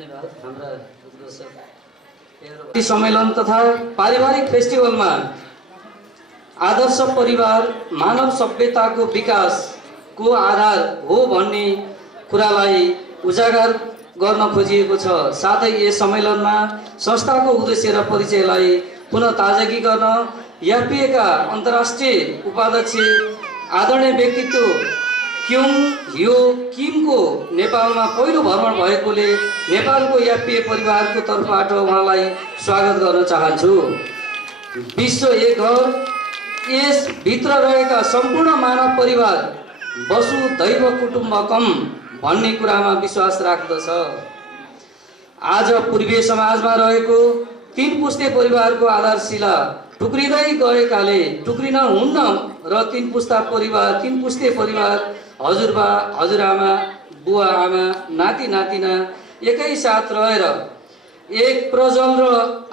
धन्यवाद हाम्रा सम्मेलन तथा पारिवारिक फेस्टिभलमा आदर्श परिवार मानव सभ्यताको विकासको आधार हो भन्ने कुरालाई उजागर गर्न खोजिएको छ। साथै यस सम्मेलनमा संस्थाको उद्देश्य र परिचयलाई पुनः ताजगी गर्न यापिएका अन्तर्राष्ट्रिय उपाध्यक्ष आदरणीय व्यक्तित्व क्युङ ह्यो किमको नेपालमा पहिलो भ्रमण भएकोले नेपालको यापिए परिवारको तर्फबाट उहाँलाई स्वागत गर्न चाहन्छु। विश्व एक घर, यसभित्र रहेका सम्पूर्ण मानव परिवार वसुधैव कुटुम्बकम भन्ने कुरामा विश्वास राख्दछ। आज पूर्वीय समाजमा रहेको तीन पुस्ते परिवारको आधारशिला टुक्रिँदै गएकाले टुक्रिन हुन्न र तीन पुस्ते परिवार हजुरबा हजुरआमा बुवा आमा नाति नातिना एकै साथ रहेर एक प्रजल र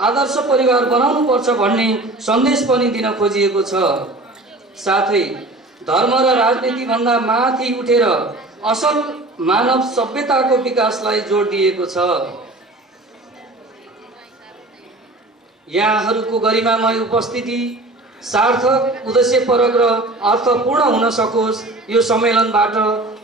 आदर्श परिवार बनाउनु पर्छ भन्ने सन्देश पनि दिन खोजिएको छ। साथै धर्म र राजनीति भन्दा माथि उठेर असल मानव सभ्यताको विकासलाई जोड दिएको छ। यहाँहरूको गरिमामय उपस्थिति सार्थक, उद्देश्यपरक र अर्थपूर्ण हुन सकोस्, यो सम्मेलनबाट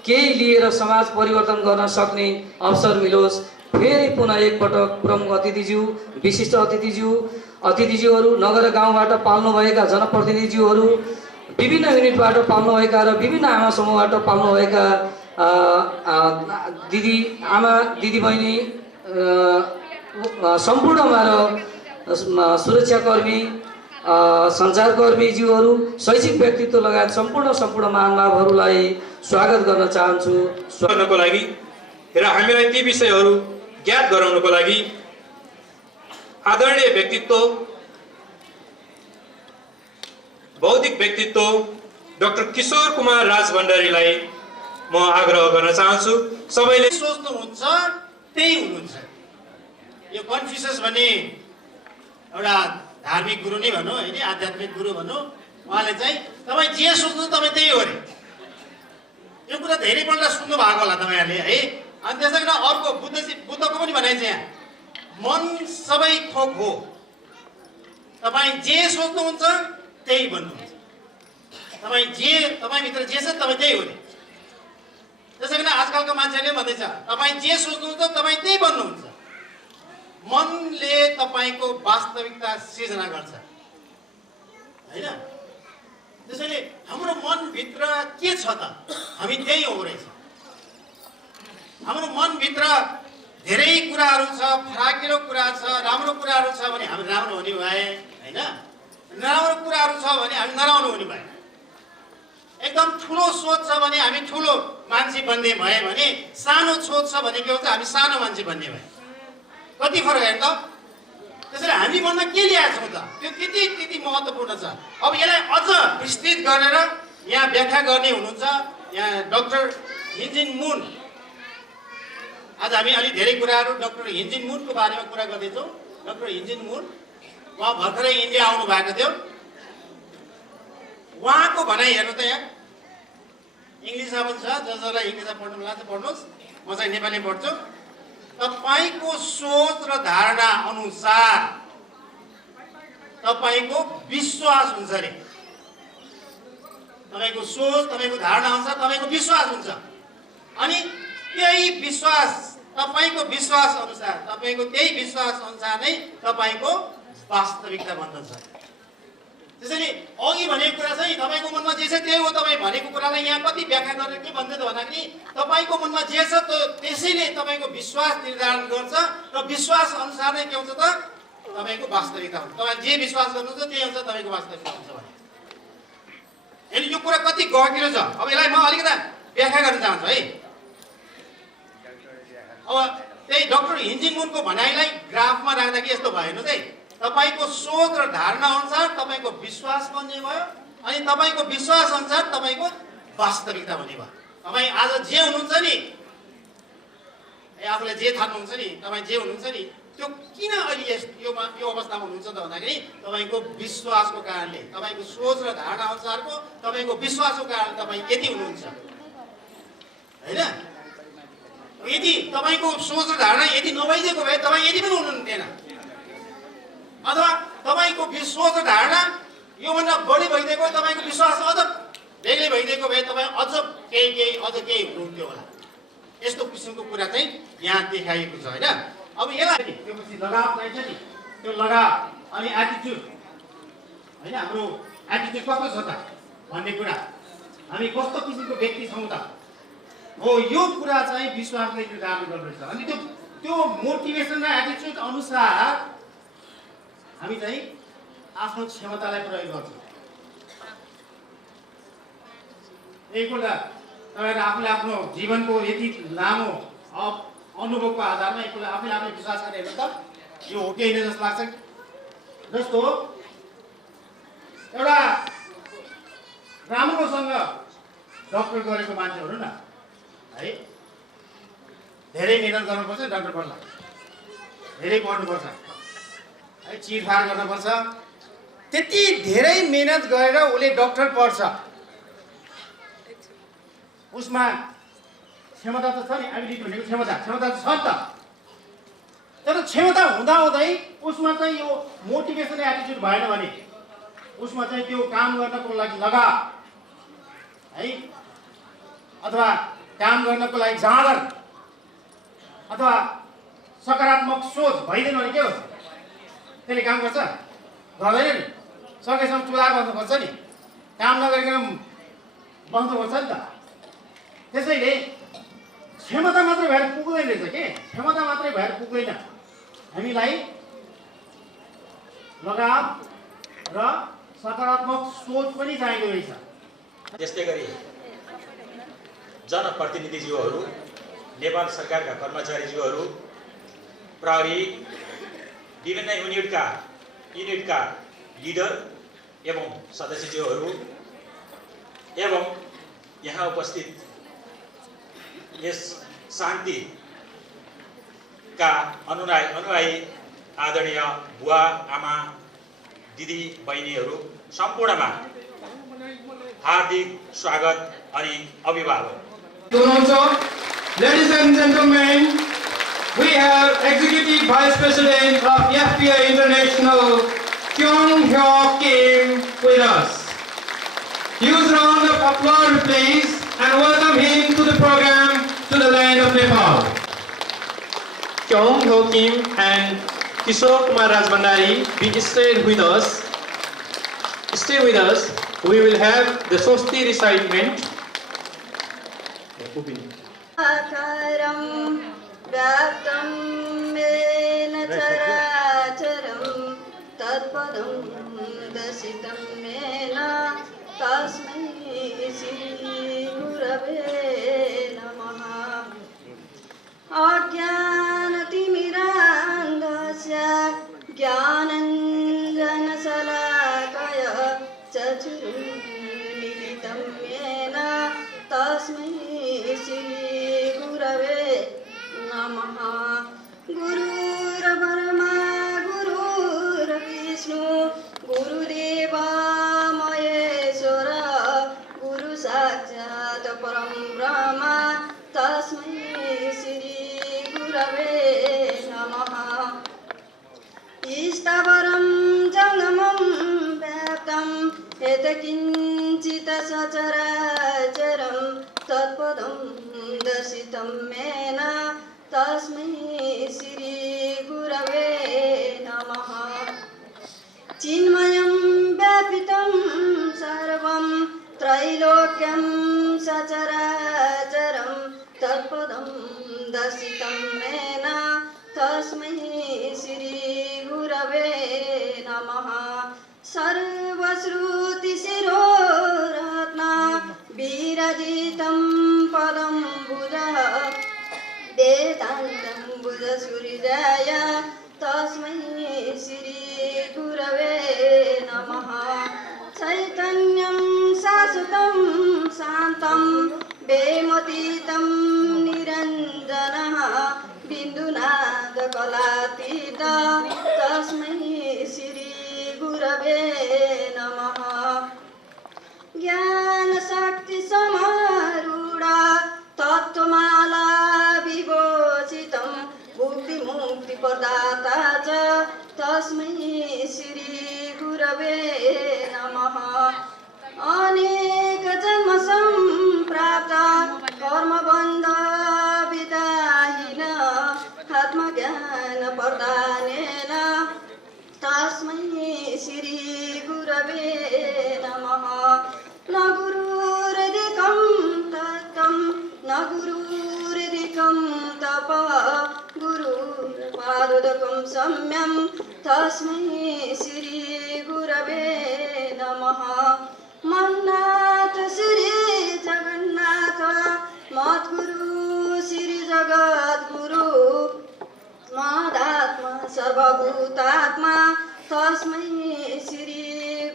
केही लिएर समाज परिवर्तन गर्न सक्ने अवसर मिलोस्। फेरि पुनः एकपटक प्रमुख अतिथिज्यू, विशिष्ट अतिथिज्यूहरू, नगर गाउँबाट पाल्नुभएका जनप्रतिनिधिज्यूहरू, विभिन्न युनिटबाट पाल्नुभएका र विभिन्न आमा समूहबाट पाल्नुभएका दिदीबहिनी सम्पूर्णमा र सुरक्षाकर्मी, सञ्चारकर्मीज्यूहरू, शैक्षिक व्यक्तित्व लगायत सम्पूर्ण महानुभावहरूलाई स्वागत गर्न चाहन्छु। गर्नको लागि र हामीलाई ती विषयहरू ज्ञात गराउनको लागि आदरणीय व्यक्तित्व, बौद्धिक व्यक्तित्व डाक्टर किशोर कुमार राजभण्डारीलाई म आग्रह गर्न चाहन्छु। सबैले सोच्नुहुन्छ त्यही हुनुहुन्छ। यो कन्फ्युसियस भन्ने एउटा धार्मिक गुरु नै भनौँ होइन, आध्यात्मिक गुरु भनौँ, उहाँले चाहिँ तपाईँ जे सोच्नु तपाईँ त्यही हो अरे। यो कुरा धेरैपल्ट सुन्नु भएको होला तपाईँहरूले है। अनि त्यसै गरी अर्को बुद्धको पनि भनाइ छ यहाँ, मन सबै थोक हो, तपाईँ जे सोच्नुहुन्छ त्यही बन्नुहुन्छ। तपाईँभित्र जे छ तपाईँ त्यही हो अरे। त्यसै गरी आजकलको मान्छेले भन्दैछ तपाईँ जे सोच्नुहुन्छ तपाईँ त्यही बन्नुहुन्छ। मनले तपाईको वास्तविकता सृजना गर्छ हैन। त्यसैले हाम्रो मनभित्र के छ त, हामी त्यही हो रहेछ। हाम्रो मनभित्र धेरै कुराहरू छ, फराकिलो कुरा छ, राम्रो कुराहरू छ भने हामी राम्रो हुने भए हैन, नराम्रो कुराहरू छ भने हामी नराम्रो हुने भए। एकदम ठुलो सोच छ भने हामी ठुलो मान्छे बन्ने भए भने, सानो सोच छ भने के हुन्छ, हामी सानो मान्छे बन्ने भए। कति फरक हेर्नु त। त्यसैले हामी मनमा के ल्याएको छौँ त, त्यो त्यति महत्त्वपूर्ण छ। अब यसलाई अझ विस्तृत गरेर यहाँ व्याख्या गर्ने हुनुहुन्छ यहाँ डाक्टर हिन्जिन मुन। आज हामी अलि धेरै कुराहरू डाक्टर हिन्जिन मुनको बारेमा कुरा गर्दैछौँ। डाक्टर हिन्जिन मुन उहाँ भर्खरै इन्डिया आउनु भएको थियो। उहाँको भनाइ हेर्नु त यहाँ इङ्ग्लिसमा पनि छ, जसलाई इङ्ग्लिसमा पढ्नु मन लाग्छ पढ्नुहोस्, म चाहिँ नेपाली पढ्छु। तपाईको सोच र धारणा अनुसार तपाईको विश्वास हुन्छ रे। तपाईको सोच, तपाईको धारणा अनुसार तपाईको विश्वास हुन्छ। अनि त्यही विश्वास, तपाईको विश्वास अनुसार, तपाईको त्यही विश्वास अनुसार नै तपाईको वास्तविकता बन्दछ। त्यसैले अघि भनेको कुरा चाहिँ तपाईको मनमा जे छ त्यही हो। तपाईँ भनेको कुरालाई यहाँ कति व्याख्या गरेर के भन्दै त भन्दाखेरि तपाईको मनमा जे छ त्यसैले तपाईको विश्वास निर्धारण गर्छ र विश्वास अनुसार नै के हुन्छ त तपाईको वास्तविकता हुन्छ। तपाईँ जे विश्वास गर्नुहुन्छ त्यही अनुसार तपाईको वास्तविकता हुन्छ भने। अनि यो कुरा कति गहिरो छ। अब यसलाई म अलिकति व्याख्या गर्न चाहन्छु है। अब त्यही डाक्टर हिन्जिन मुनको भनाइलाई ग्राफमा राख्दाखेरि यस्तो भयो हेर्नुहोस् है। तपाईको सोच र धारणा अनुसार तपाईको विश्वास बन्ने भयो, अनि तपाईको विश्वास अनुसार तपाईको वास्तविकता बन्ने भयो। तपाईँ आज जे हुनुहुन्छ नि, आफूलाई जे ठान्नुहुन्छ नि, तपाईँ जे हुनुहुन्छ नि, त्यो किन अहिले यो अवस्थामा हुनुहुन्छ त भन्दाखेरि तपाईको विश्वासको कारणले, तपाईको सोच र धारणा अनुसारको तपाईँको विश्वासको कारण तपाईँ यति हुनुहुन्छ हैन। यदि तपाईँको सोच र धारणा यदि नभइदिएको भए तपाईँ यदि पनि हुनुहुन्थेन, अथवा तपाईँको सोच र धारणा योभन्दा बढी भइदिएको, तपाईँको विश्वास अझ बेग्लै भइदिएको भए तपाईँ अझ केही हुनुहुन्थ्यो होला। यस्तो किसिमको कुरा चाहिँ यहाँ देखाइएको छ होइन। अब यसलाई त्यो पछि लगाव चाहिन्छ नि, त्यो लगाव अनि एटिट्युड होइन, हाम्रो एटिट्युड कस्तो छ त भन्ने कुरा, हामी कस्तो किसिमको व्यक्ति छौँ त हो, यो कुरा चाहिँ विश्वासले निर्धारण गर्दछ। अनि त्यो मोटिभेसन र एटिट्युड अनुसार हामी चाहिँ आफ्नो क्षमतालाई प्रयोग गर्छौँ। एकपल्ट तपाईँहरू आफूले आफ्नो जीवनको यति लामो अनुभवको आधारमा एकपल्ट आफूले आफूले विश्वास गरेर हेर्नु त यो हो कि होइन जस्तो लाग्छ। जस्तो एउटा राम्रोसँग डक्टर गरेको मान्छेहरू न है, धेरै मेहनत गर्नुपर्छ, डक्टर बन्नलाई धेरै पढ्नुपर्छ है, चिरफार गर्नुपर्छ। त्यति धेरै मेहनत गरेर उसले डक्टर पढ्छ, उसमा क्षमता त छ नि, एबिलिटी भनेको क्षमता त छ नि त। तर क्षमता हुँदाहुँदै उसमा चाहिँ यो मोटिभेसन एटिट्युड भएन भने उसमा चाहिँ त्यो काम गर्नको लागि लगाव है, अथवा काम गर्नको लागि जाँगर अथवा सकारात्मक सोच भइदिनु भने के हुन्छ, त्यसले काम गर्छ गर्दैन नि। सकेसम्म चुला बस्नुपर्छ नि, काम नगरिकन बस्नुपर्छ नि त। त्यसैले क्षमता मात्रै भएर पुग्दैन रहेछ के, क्षमता मात्रै भएर पुग्दैन, हामीलाई लगाव र सकारात्मक सोच पनि चाहिँदो रहेछ। त्यस्तै गरी जनप्रतिनिधिज्यूहरू, नेपाल सरकारका कर्मचारीज्यूहरू, प्रहरी, विभिन्न युनिटका लिडर एवं सदस्यज्यूहरू एवं यहाँ उपस्थित यस शान्तिका अनुयायी आदरणीय बुवा आमा दिदी बहिनीहरू सम्पूर्णमा हार्दिक स्वागत अनि अभिवादन। Ladies and gentlemen, we have Executive Vice President of FPI International, Kyung Hyo Kim, with us. Huge round of applause, please, and welcome him to the program, to the land of Nepal. Kyung Hyo Kim and Kishore Kumar Rajbandari, be stay with us. Stay with us. We will have the Swasti recitement. आकारं व्याप्तं येन चराचरं तत्पदं दर्शितं येन तस्मै श्रीगुरवे नमः। अज्ञानतिमिरान्धस्य ज्ञानञ्जनशलाकया चक्षुरुन्मीलितं येन तस्मै श्रीगुरवे नमः। गुरुर्ब्रह्मा गुरुर्विष्णु गुरुदेव महेश्वर गुरुसाक्षात् परं ब्रह्म तस्मै श्रीगुरवे नमः। स्थावरं जङ्गमं व्याप्तं यत्किञ्चित् सचराचरं तत्पदं दर्शितं येन तस्मै श्रीगुरवे नमः। चिन्मयं व्यापितं सर्वं त्रैलोक्यं सचराचरं तत्पदं दर्शितं येन तस्मै श्रीगुरवे नमः। सर्वश्रुतिशिरोरत्न विरजितं पदं बुधः वेदान्तं बुधसूर्याय तस्मै श्रीगुरवे नमः। चैतन्यं शाश्वतं शान्तं वेमतीतं निरञ्जनः बिन्दुनादकलातीत तस्मै श्रीगुरवे नमः। ज्ञानशक्तिसमारूढा तत्त्वमाला विभो भुक्ति मुक्ति प्रदाता च तस्मै श्री गुरवे नमः। अनेक जन्म सम्प्राप्त कर्मबन्ध विदाहीन आत्मज्ञान प्रदानेन तस्मै श्री गुरवे नमः। न गुरुरधिकं तत्त्वं न गुरुरधिकं तप गुरुपादुदकं सम्यं तस्मै श्री गुरवे नमः। मन्नाथ श्री जगन्नाथ मद्गुरु श्री जगद्गुरु मदात्मा सर्वभूतात्मा तस्मै श्री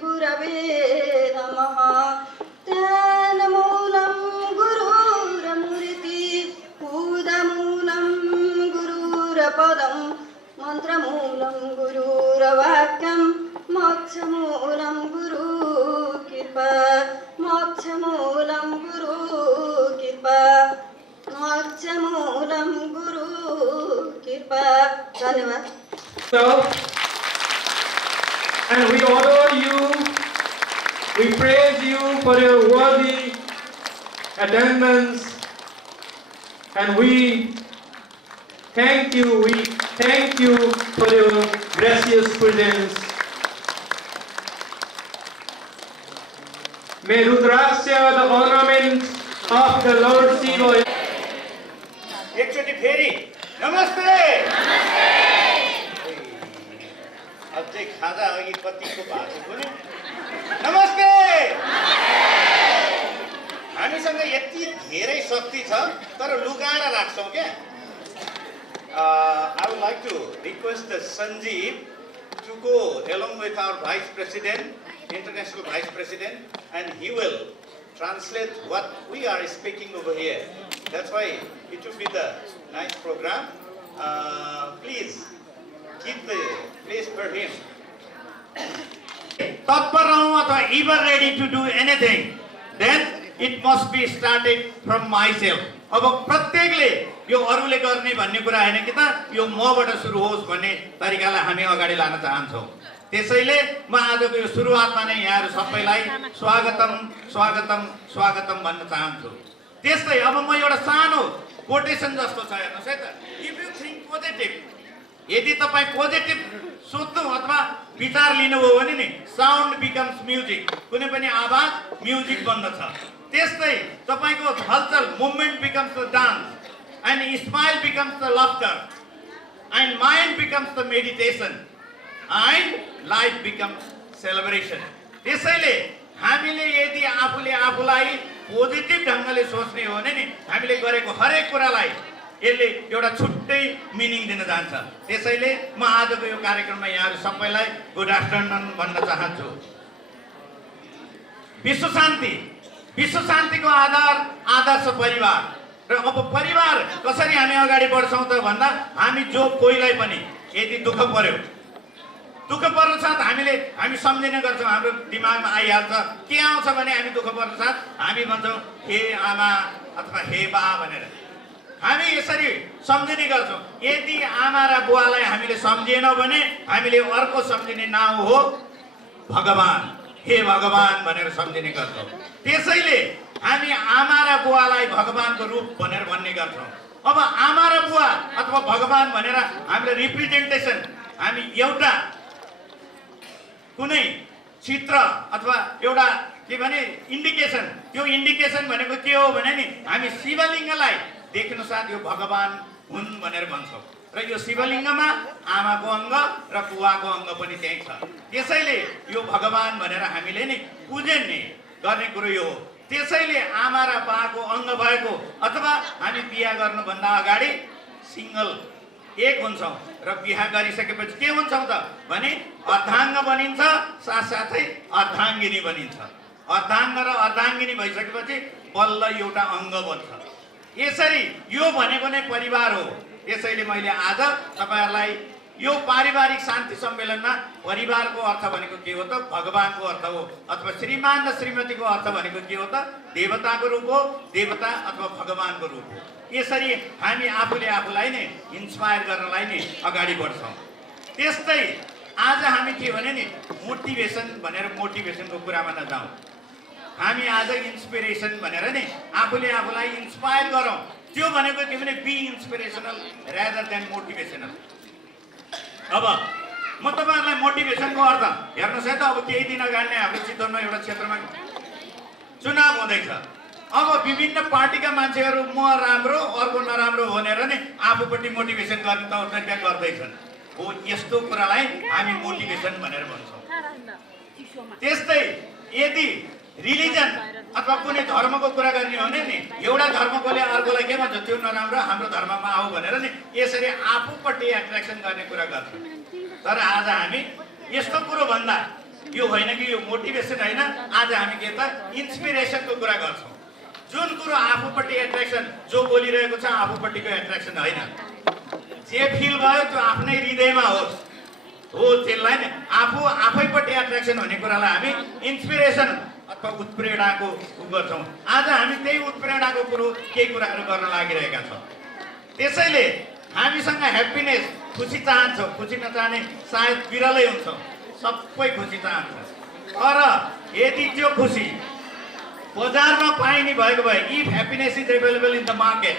गुरवे नमः। ध्यानमूलं गुरुरमूर्ति पूजमूलं गुरुरपदं मन्त्रमूलं गुरुरवाक्यं मोक्षमूलं गुरुकृपा मोक्षमूलं गुरुकृपा मोक्षमूलं गुरुकृपा। धन्यवाद। So, and we adore you, we praise you for your worthy attendance, and we thank you for your gracious presence. May Rudraksha, the ornament of the Lord Shiva. एकचोटि फेरि नमस्ते। अझै खाजा अघि कतिको भएको कुनै नमस्ते। हामीसँग यति धेरै शक्ति छ तर लुकाएर राख्छौँ क्या। I would like to request Sanjeev to go along with our Vice President, International Vice President, and he will translate what we are speaking over here. That's why it will be the nice program. Please keep the place for him. तत्पर रहूं अथवा ever ready to do anything, then it must be started from myself. अब प्रत्येकले यो अरूले गर्ने भन्ने कुरा हैन कि त यो मबाट सुरु होस् भन्ने तरिकालाई हामी अगाडि लान चाहन्छौं। त्यसैले म आजको यो सुरुवातमा नै यहाँहरु सबैलाई स्वागतम स्वागतम स्वागतम भन्न चाहन्छु। त्यस्तै अब म एउटा सानो कोटेसन जस्तो छ हेर्नुस् है त। इफ यु थिंक पोजिटिभ, यदि तपाई पोजिटिभ सोच्नु अथवा विचार लिनुभयो भने नि साउन्ड बिकम्स म्युजिक, कुनै पनि आवाज म्युजिक बन्दछ। त्यस्तै तपाईको हलचल movement becomes the dance, end smile becomes the laughter, end mind becomes the meditation, end life becomes celebration. त्यसैले हामीले यदि आफूले आफूलाई पोजिटिभ ढंगले सोच्ने हो भने नि हामीले गरेको हरेक कुरालाई यसले एउटा छुट्टै मिनिङ दिन जान्छ। त्यसैले म आजको यो कार्यक्रममा यहाँहरु सबैलाई गुड आफ्टरनुन भन्न चाहन्छु। विश्व शान्तिको आधार आदर्श परिवार र अब परिवार कसरी हामी अगाडि बढ्छौं त भन्दा हामी जो कोहीलाई पनि यदि दुःख पर्नु साथ हामी सम्झिने गर्छौं। हाम्रो दिमागमा आइहाल्छ के आउँछ भने हामी दुःख पर्नु साथ हामी भन्छौं हे आमा अथवा हे बा भनेर हामी यसरी सम्झिने गर्छौं। यदि आमा र बुवालाई हामीले सम्झिएनौं भने हामीले अर्को सम्झिने नाम हो भगवान, हे भगवान भनेर सम्झिने गर्छौं। त्यसैले हामी आमा र बुवालाई भगवानको रूप भनेर भन्ने गर्छौं। अब आमा र बुवा अथवा भगवान भनेर हामीले रिप्रेजेन्टेसन हामी एउटा कुनै चित्र अथवा एउटा के भने इन्डिकेसन, त्यो इन्डिकेसन भनेको के हो भने नि हामी शिवलिङ्गलाई देख्नु साथ यो भगवान हुन् भनेर भन्छौं। र यो शिवलिङ्गमा आमाको अङ्ग र बुवाको अङ्ग पनि त्यही छ। त्यसैले यो भगवान भनेर हामीले नि पूजने गर्ने कुरो यो हो। त्यसैले आमा र बाको अङ्ग भएको अथवा हामी बिहा गर्नुभन्दा अगाडि सिंगल एक हुन्छौं र बिहा गरिसकेपछि के हुन्छौं त भने अर्धाङ्ग बनिन्छ, साथसाथै अर्धाङ्गिनी बनिन्छ। अर्धाङ्ग र अर्धाङ्गिनी भइसकेपछि बल्ल एउटा अङ्ग बन्छ। यसरी यो भनेको नै परिवार हो। त्यसैले मैले आज तपाईहरुलाई यो पारिवारिक शान्ति सम्मेलनमा परिवारको अर्थ भनेको के हो त भगवानको अर्थ हो, अथवा श्रीमान र श्रीमतीको अर्थ भनेको के हो त देवताको रूप हो, देवता अथवा भगवानको रूप हो। यसरी हामी आफूले आफूलाई नै इन्स्पायर गर्नलाई नै अगाडि बढ्छौँ। त्यस्तै आज हामी के भने नि मोटिभेसन भनेर मोटिभेसनको कुरामा नजाउँ, हामी आज इन्सपिरेसन भनेर नि आफूले आफूलाई इन्स्पायर गरौँ। त्यो भनेको के भने be inspirational rather than motivational. अब म तपाईँहरूलाई मोटिभेसनको अर्थ हेर्नुहोस् है त, अब केही दिन अगाडि नै हाम्रो चितवनमा एउटा क्षेत्रमा चुनाव हुँदैछ। अब विभिन्न पार्टीका मान्छेहरू म राम्रो अर्को नराम्रो भनेर नि आफूपट्टि मोटिभेसन गर्ने तौर तरिका गर्दैछन्। हो, यस्तो कुरालाई हामी मोटिभेसन भनेर भन्छौँ। त्यस्तै यदि रिलिजन अथवा कुनै धर्मको कुरा गर्ने हो भने नि एउटा धर्मकोले अर्कोलाई के भन्छ, त्यो नराम्रो हाम्रो धर्ममा आऊ भनेर नि यसरी आफूपट्टि एट्र्याक्सन गर्ने कुरा गर्छ। तर आज हामी यस्तो कुरो भन्दा यो होइन कि यो मोटिभेसन होइन, आज हामी के त इन्सपिरेसनको कुरा गर्छौँ। जुन कुरो आफूपट्टि एट्र्याक्सन, जो बोलिरहेको छ आफूपट्टिको एट्र्याक्सन होइन, जे फिल भयो त्यो आफ्नै हृदयमा होस्, हो त्यसलाई नै आफैपट्टि एट्र्याक्सन हुने कुरालाई हामी इन्सपिरेसन अथवा उत्प्रेरणाको गर्छौँ। आज हामी त्यही उत्प्रेरणाको केही कुराहरू गर्न लागिरहेका छौँ। त्यसैले हामीसँग ह्याप्पिनेस, खुसी चाहन्छौँ। खुसी नचाहने सायद बिरलै हुन्छ, सबै खुसी चाहन्छ। तर यदि त्यो खुसी बजारमा पाइने भएको भए, if happiness is available in the market,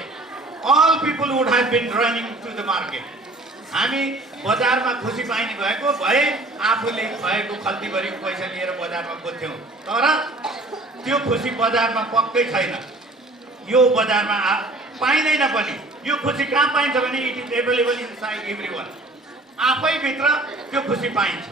all people would have been running to the market. हामी बजारमा खुसी पाइने भएको भए आफूले भएको खल्तीभरि पैसा लिएर बजारमा कुद्थ्यौँ। तर त्यो खुसी बजारमा पक्कै छैन, यो बजारमा पाइँदैन पनि। यो खुसी कहाँ पाइन्छ भने it is available inside everyone. आफैभित्र त्यो खुसी पाइन्छ।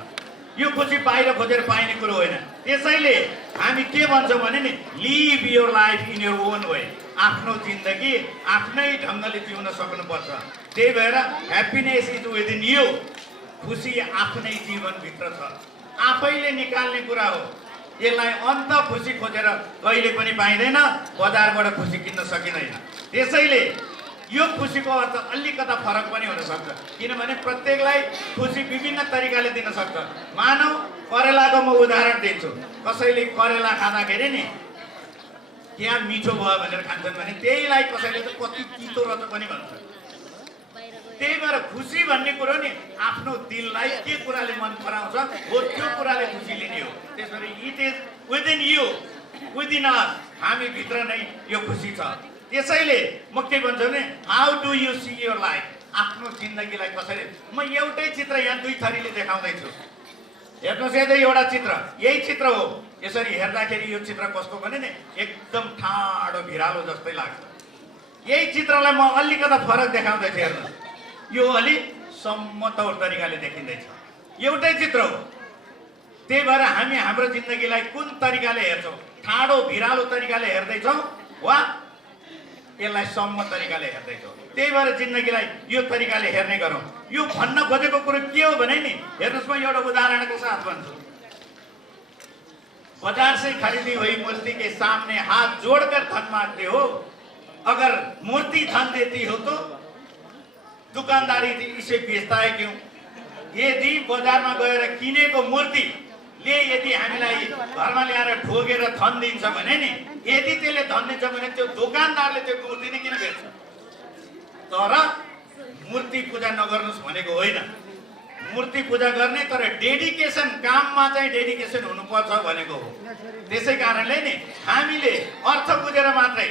यो खुसी बाहिर खोजेर पाइने कुरो होइन। त्यसैले हामी के भन्छौँ भने नि live your life in your own way. आफ्नो जिन्दगी आफ्नै ढङ्गले जिउन सक्नुपर्छ। त्यही भएर ह्याप्पिनेस इज विदिन यु। खुसी आफ्नै जीवनभित्र छ, आफैले निकाल्ने कुरा हो। यसलाई अन्त खुसी खोजेर कहिले पनि पाइँदैन, बजारबाट खुसी किन्न सकिँदैन। त्यसैले यो खुसीको अर्थ अलिकता फरक पनि हुनसक्छ, किनभने प्रत्येकलाई खुसी विभिन्न तरिकाले दिन सक्छ। मानौ करेलाको म उदाहरण दिन्छु। कसैले करेला खाँदाखेरि नि यहाँ मिठो भयो भनेर खान्छन् भने त्यहीलाई कसैले त कति तितो रहेछ पनि भन्छ। त्यही भएर खुसी भन्ने कुरो नि आफ्नो दिललाई के कुराले मन पराउँछ हो त्यो कुराले खुसी लिने हो। त्यसरी it is within you, within us. हामी भित्र नै यो खुसी छ। त्यसैले म के भन्छु भने how do you see your life. आफ्नो जिन्दगीलाई कसरी, म एउटै चित्र यहाँ दुई थरीले देखाउँदैछु। हेर्नुहोस्, यही एउटा चित्र, यही चित्र हो। यसरी हेर्दाखेरि यो चित्र कस्तो भने नि एकदम ठाडो भिरालो जस्तै लाग्छ। यही चित्रलाई म अलिकता फरक देखाउँदैछु। हेर्नुहोस्, यो अलिक समतौर तरिकाले देखिँदैछ, एउटै चित्र हो। त्यही भएर हामी हाम्रो जिन्दगीलाई कुन तरिकाले हेर्छौँ, ठाडो भिरालो तरिकाले हेर्दैछौँ वा यसलाई सम्म तरिकाले हेर्दैछौँ। त्यही भएर जिन्दगीलाई यो तरिकाले हेर्ने गरौँ। यो भन्न खोजेको कुरो के हो भने नि हेर्नुहोस्, म एउटा उदाहरणको साथ भन्छु। बाजार से खरीदी हुई मूर्ति के सामने हाथ जोड़कर धन मांगते हो, अगर मूर्ति धन देती हो तो दुकानदारी इसे बेचता है क्यों? यदि बजारमा गएर किनेको मूर्तिले यदि हामीलाई घरमा ल्याएर ठोकेर धन दिन्छ भने नि, यदि त्यसले धन दिन्छ भने त्यो दोकानदारले त्यो मूर्ति नै किन बेच्छ? तर मूर्ति पूजा नगर्नुस् भनेको होइन, मूर्ति पूजा गर्ने, तर डेडिकेसन, काममा चाहिँ डेडिकेसन हुनुपर्छ भनेको हो। त्यसै कारणले नि हामीले अर्थ बुझेर मात्रै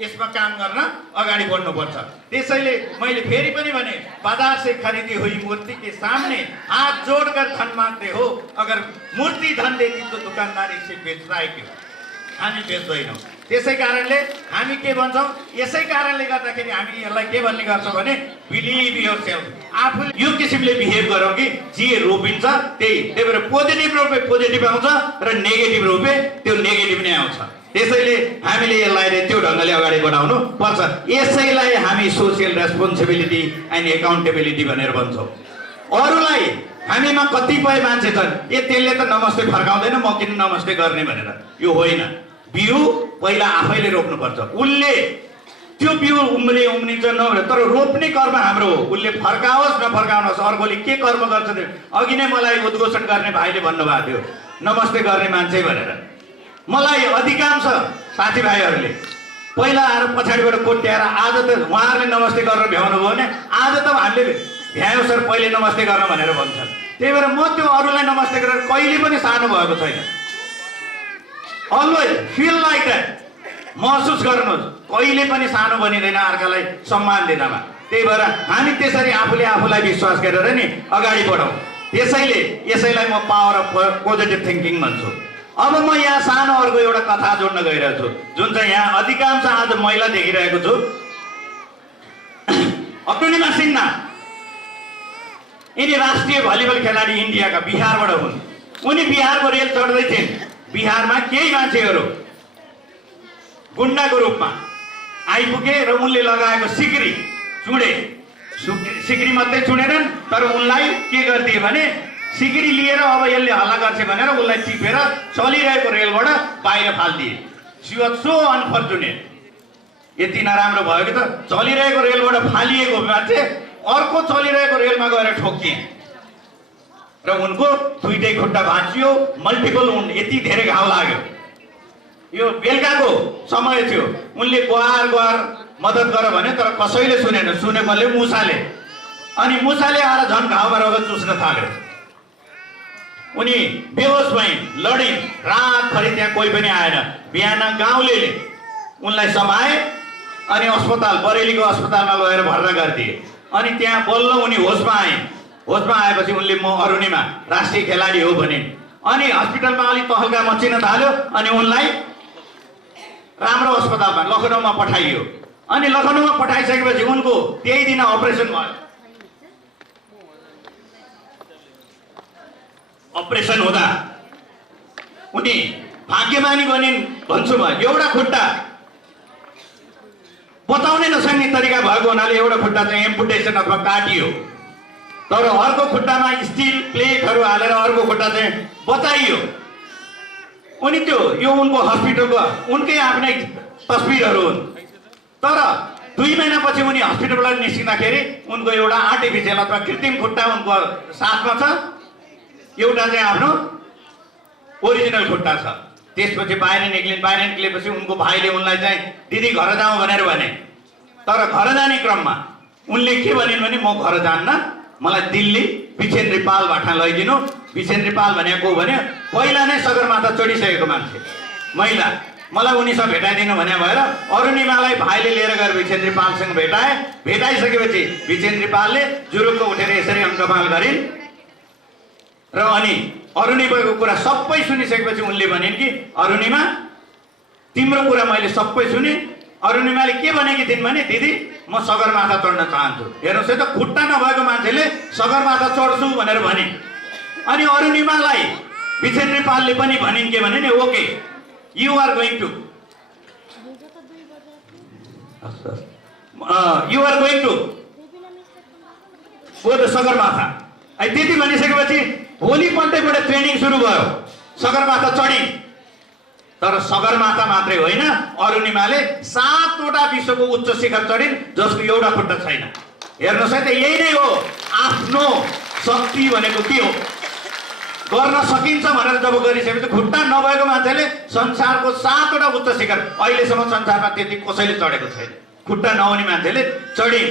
यसमा काम गर्न अगाडि बढ्नुपर्छ। त्यसैले मैले फेरि पनि भने बाजार से खरीदी हुई मूर्ति के सामने हाथ जोड़कर धन माग्दै हो, अगर मूर्ति धन देती तो दुकानदार इसे बेच्दा है क्यों? हामी बेच्दैनौँ। त्यसै कारणले हामी के भन्छौँ, यसै कारणले गर्दाखेरि हामी यसलाई के भन्ने गर्छौँ भने बिलिभ योरसेल्फ। आफूले यो किसिमले बिहेभ गरौँ कि जे रोपिन्छ त्यही। त्यही भएर पोजिटिभ रोपे पोजिटिभ आउँछ र नेगेटिभ रोपे त्यो नेगेटिभ नै आउँछ। त्यसैले हामीले यसलाई त्यो ढङ्गले अगाडि बढाउनु पर्छ। यसैलाई हामी सोसियल रेस्पोन्सिबिलिटी एन्ड एकाउन्टेबिलिटी भनेर भन्छौँ। अरूलाई हामीमा कतिपय मान्छे छन्, त्यसले त नमस्ते फर्काउँदैन, म किन नमस्ते गर्ने भनेर। यो होइन, बिउ पहिला आफैले रोप्नुपर्छ। उसले त्यो बिउ उम्रिन्छ नभए, तर रोप्ने कर्म हाम्रो हो। उसले फर्काओस् नफर्काउनुहोस्, अर्कोले के कर्म गर्छ त्यो। अघि नै मलाई उद्घोषण गर्ने भाइले भन्नुभएको थियो नमस्ते गर्ने मान्छे भनेर। मलाई अधिकांश साथीभाइहरूले पहिला आएर पछाडिबाट कोट्याएर आज त उहाँहरूले नमस्ते गरेर भ्याउनु भयो भने आज त हामीले भ्यायौँ सर पहिले नमस्ते गर्न भनेर भन्छन्। त्यही भएर म त्यो अरूलाई नमस्ते गरेर कहिले पनि सानो भएको छैन। अलवेज फिल लाइक द्याट, महसुस गर्नुहोस् कहिले पनि सानो बनिँदैन अर्कालाई सम्मान दिनमा। त्यही भएर हामी त्यसरी आफूले आफूलाई विश्वास गरेर नि अगाडि बढौँ। यसैलाई म पावर अफ पोजिटिभ थिङ्किङ भन्छु। अब म यहाँ सानो अर्को एउटा कथा जोड्न गइरहेको छु जुन चाहिँ यहाँ अधिकांश आज महिला देखिरहेको छु। अप्टुनिमा सिन्हा यिनी राष्ट्रिय भलिबल खेलाडी इन्डियाका बिहारबाट हुन्। उनी बिहारको रेल चढ्दै थिइन्। बिहारमा केही मान्छेहरू गुन्डाको रूपमा आइपुगे र उनले लगाएको सिक्री चुडे, सिक्री मात्रै चुडेनन् तर उनलाई के गरिदिए भने सिक्री लिएर अब यसले हल्ला गर्छ भनेर उसलाई टिपेर चलिरहेको रेलबाट बाहिर फालिदिए। She was so unfortunate. यति नराम्रो भयो कि त चलिरहेको रेलबाट फालिएको मान्छे अर्को चलिरहेको रेलमा गएर ठोकिए र उनको दुईटै खुट्टा भाँचियो, मल्टिपल यति धेरै घाउ लाग्यो। यो बेलुकाको समय थियो। उनले गुहार मद्दत गर भने तर कसैले सुनेन। सुनेकोले मुसाले, अनि मुसाले आएर झन् घाउमा रगत चुस्न थाल्यो। उनी बेहोस भइन्, लडिन्। रातभरि त्यहाँ कोही पनि आएन। बिहान गाउँलेले उनलाई समाए अनि अस्पताल, बरेलीको अस्पतालमा लगेर भर्ना गरिदिए। अनि त्यहाँ बल्ल उनी होसमा आइन्। होसमा आएपछि उनले म अरुणिमा राष्ट्रिय खेलाडी हो भनिन्। अनि हस्पिटलमा अलिक तहल्का मचिन थाल्यो अनि उनलाई राम्रो अस्पतालमा लखनऊमा पठाइयो। अनि लखनऊमा पठाइसकेपछि उनको त्यही दिन अपरेसन भयो। अपरेसन हुँदा उनी भाग्यमानी बनिन् भन्छु म। एउटा खुट्टा बताउनै नसक्ने तरिका भएको हुनाले एउटा खुट्टा चाहिँ एम्पुटेसन अथवा काटियो, तर अर्को खुट्टामा स्टिल प्लेटहरू हालेर अर्को खुट्टा चाहिँ बचाइयो। उनी त्यो यो उनको हस्पिटलको उनकै आफ्नै तस्बिरहरू हुन्। तर 2 महिनापछि उनी हस्पिटलबाट निस्किँदाखेरि उनको एउटा आर्टिफिसियल अथवा कृत्रिम खुट्टा उनको साथमा छ, एउटा चाहिँ आफ्नो ओरिजिनल खुट्टा छ। त्यसपछि बाहिर निक्लेपछि उनको भाइले उनलाई चाहिँ दिदी घर जाउँ भनेर भने। तर घर जाने क्रममा उनले के भनिन् भने म घर जान्न, मलाई दिल्ली पिछे नेपाल भाटा लैदिनु। पिछे नेपाल भनेको भने पहिला नै सगरमाथा चढिसकेको मान्छे महिला, मलाई उनीसँग भेटाइदिनु भने भएर अरुणिमालाई भाइले लिएर गएर भिक्षेन्द्र नेपालसँग भेटाइसकेपछि भिक्षेन्द्र नेपालले जुरुक्क उठेर यसरी अङ्कमाल गरिन् र अनि अरुणिमाको कुरा सबै सुनिसकेपछि उनले भनिन् कि अरुणिमा तिम्रो कुरा मैले सबै सुने। अरुणिमाले के भनेकी थिइन् भने दिदी म सगरमाथा चढ्न चाहन्छु। हेर्नुहोस् है त, खुट्टा नभएको मान्छेले सगरमाथा चढ्छु भनेर भनिन्। अनि अरुणिमालाई भिक्षेन्द्र नेपालले पनि भनिन् के भने नि okay you are going to go the Sagarmatha. त्यति भनिसकेपछि भोलिपल्टैबाट ट्रेनिङ सुरु भयो। सगरमाथा चढिन्। तर सगरमाथा मात्रै होइन, अरुणिमाले 7वटा विश्वको उच्च शिखर चढिन् जसको एउटा खुट्टा छैन। हेर्नुहोस् है त, यही नै हो आफ्नो शक्ति भनेको के हो। गर्न सकिन्छ भनेर जब गरिसकेपछि खुट्टा नभएको मान्छेले संसारको 7वटा उच्च शिखर अहिलेसम्म संसारमा त्यति कसैले चढेको छैन। खुट्टा नहुने मान्छेले चढिन्,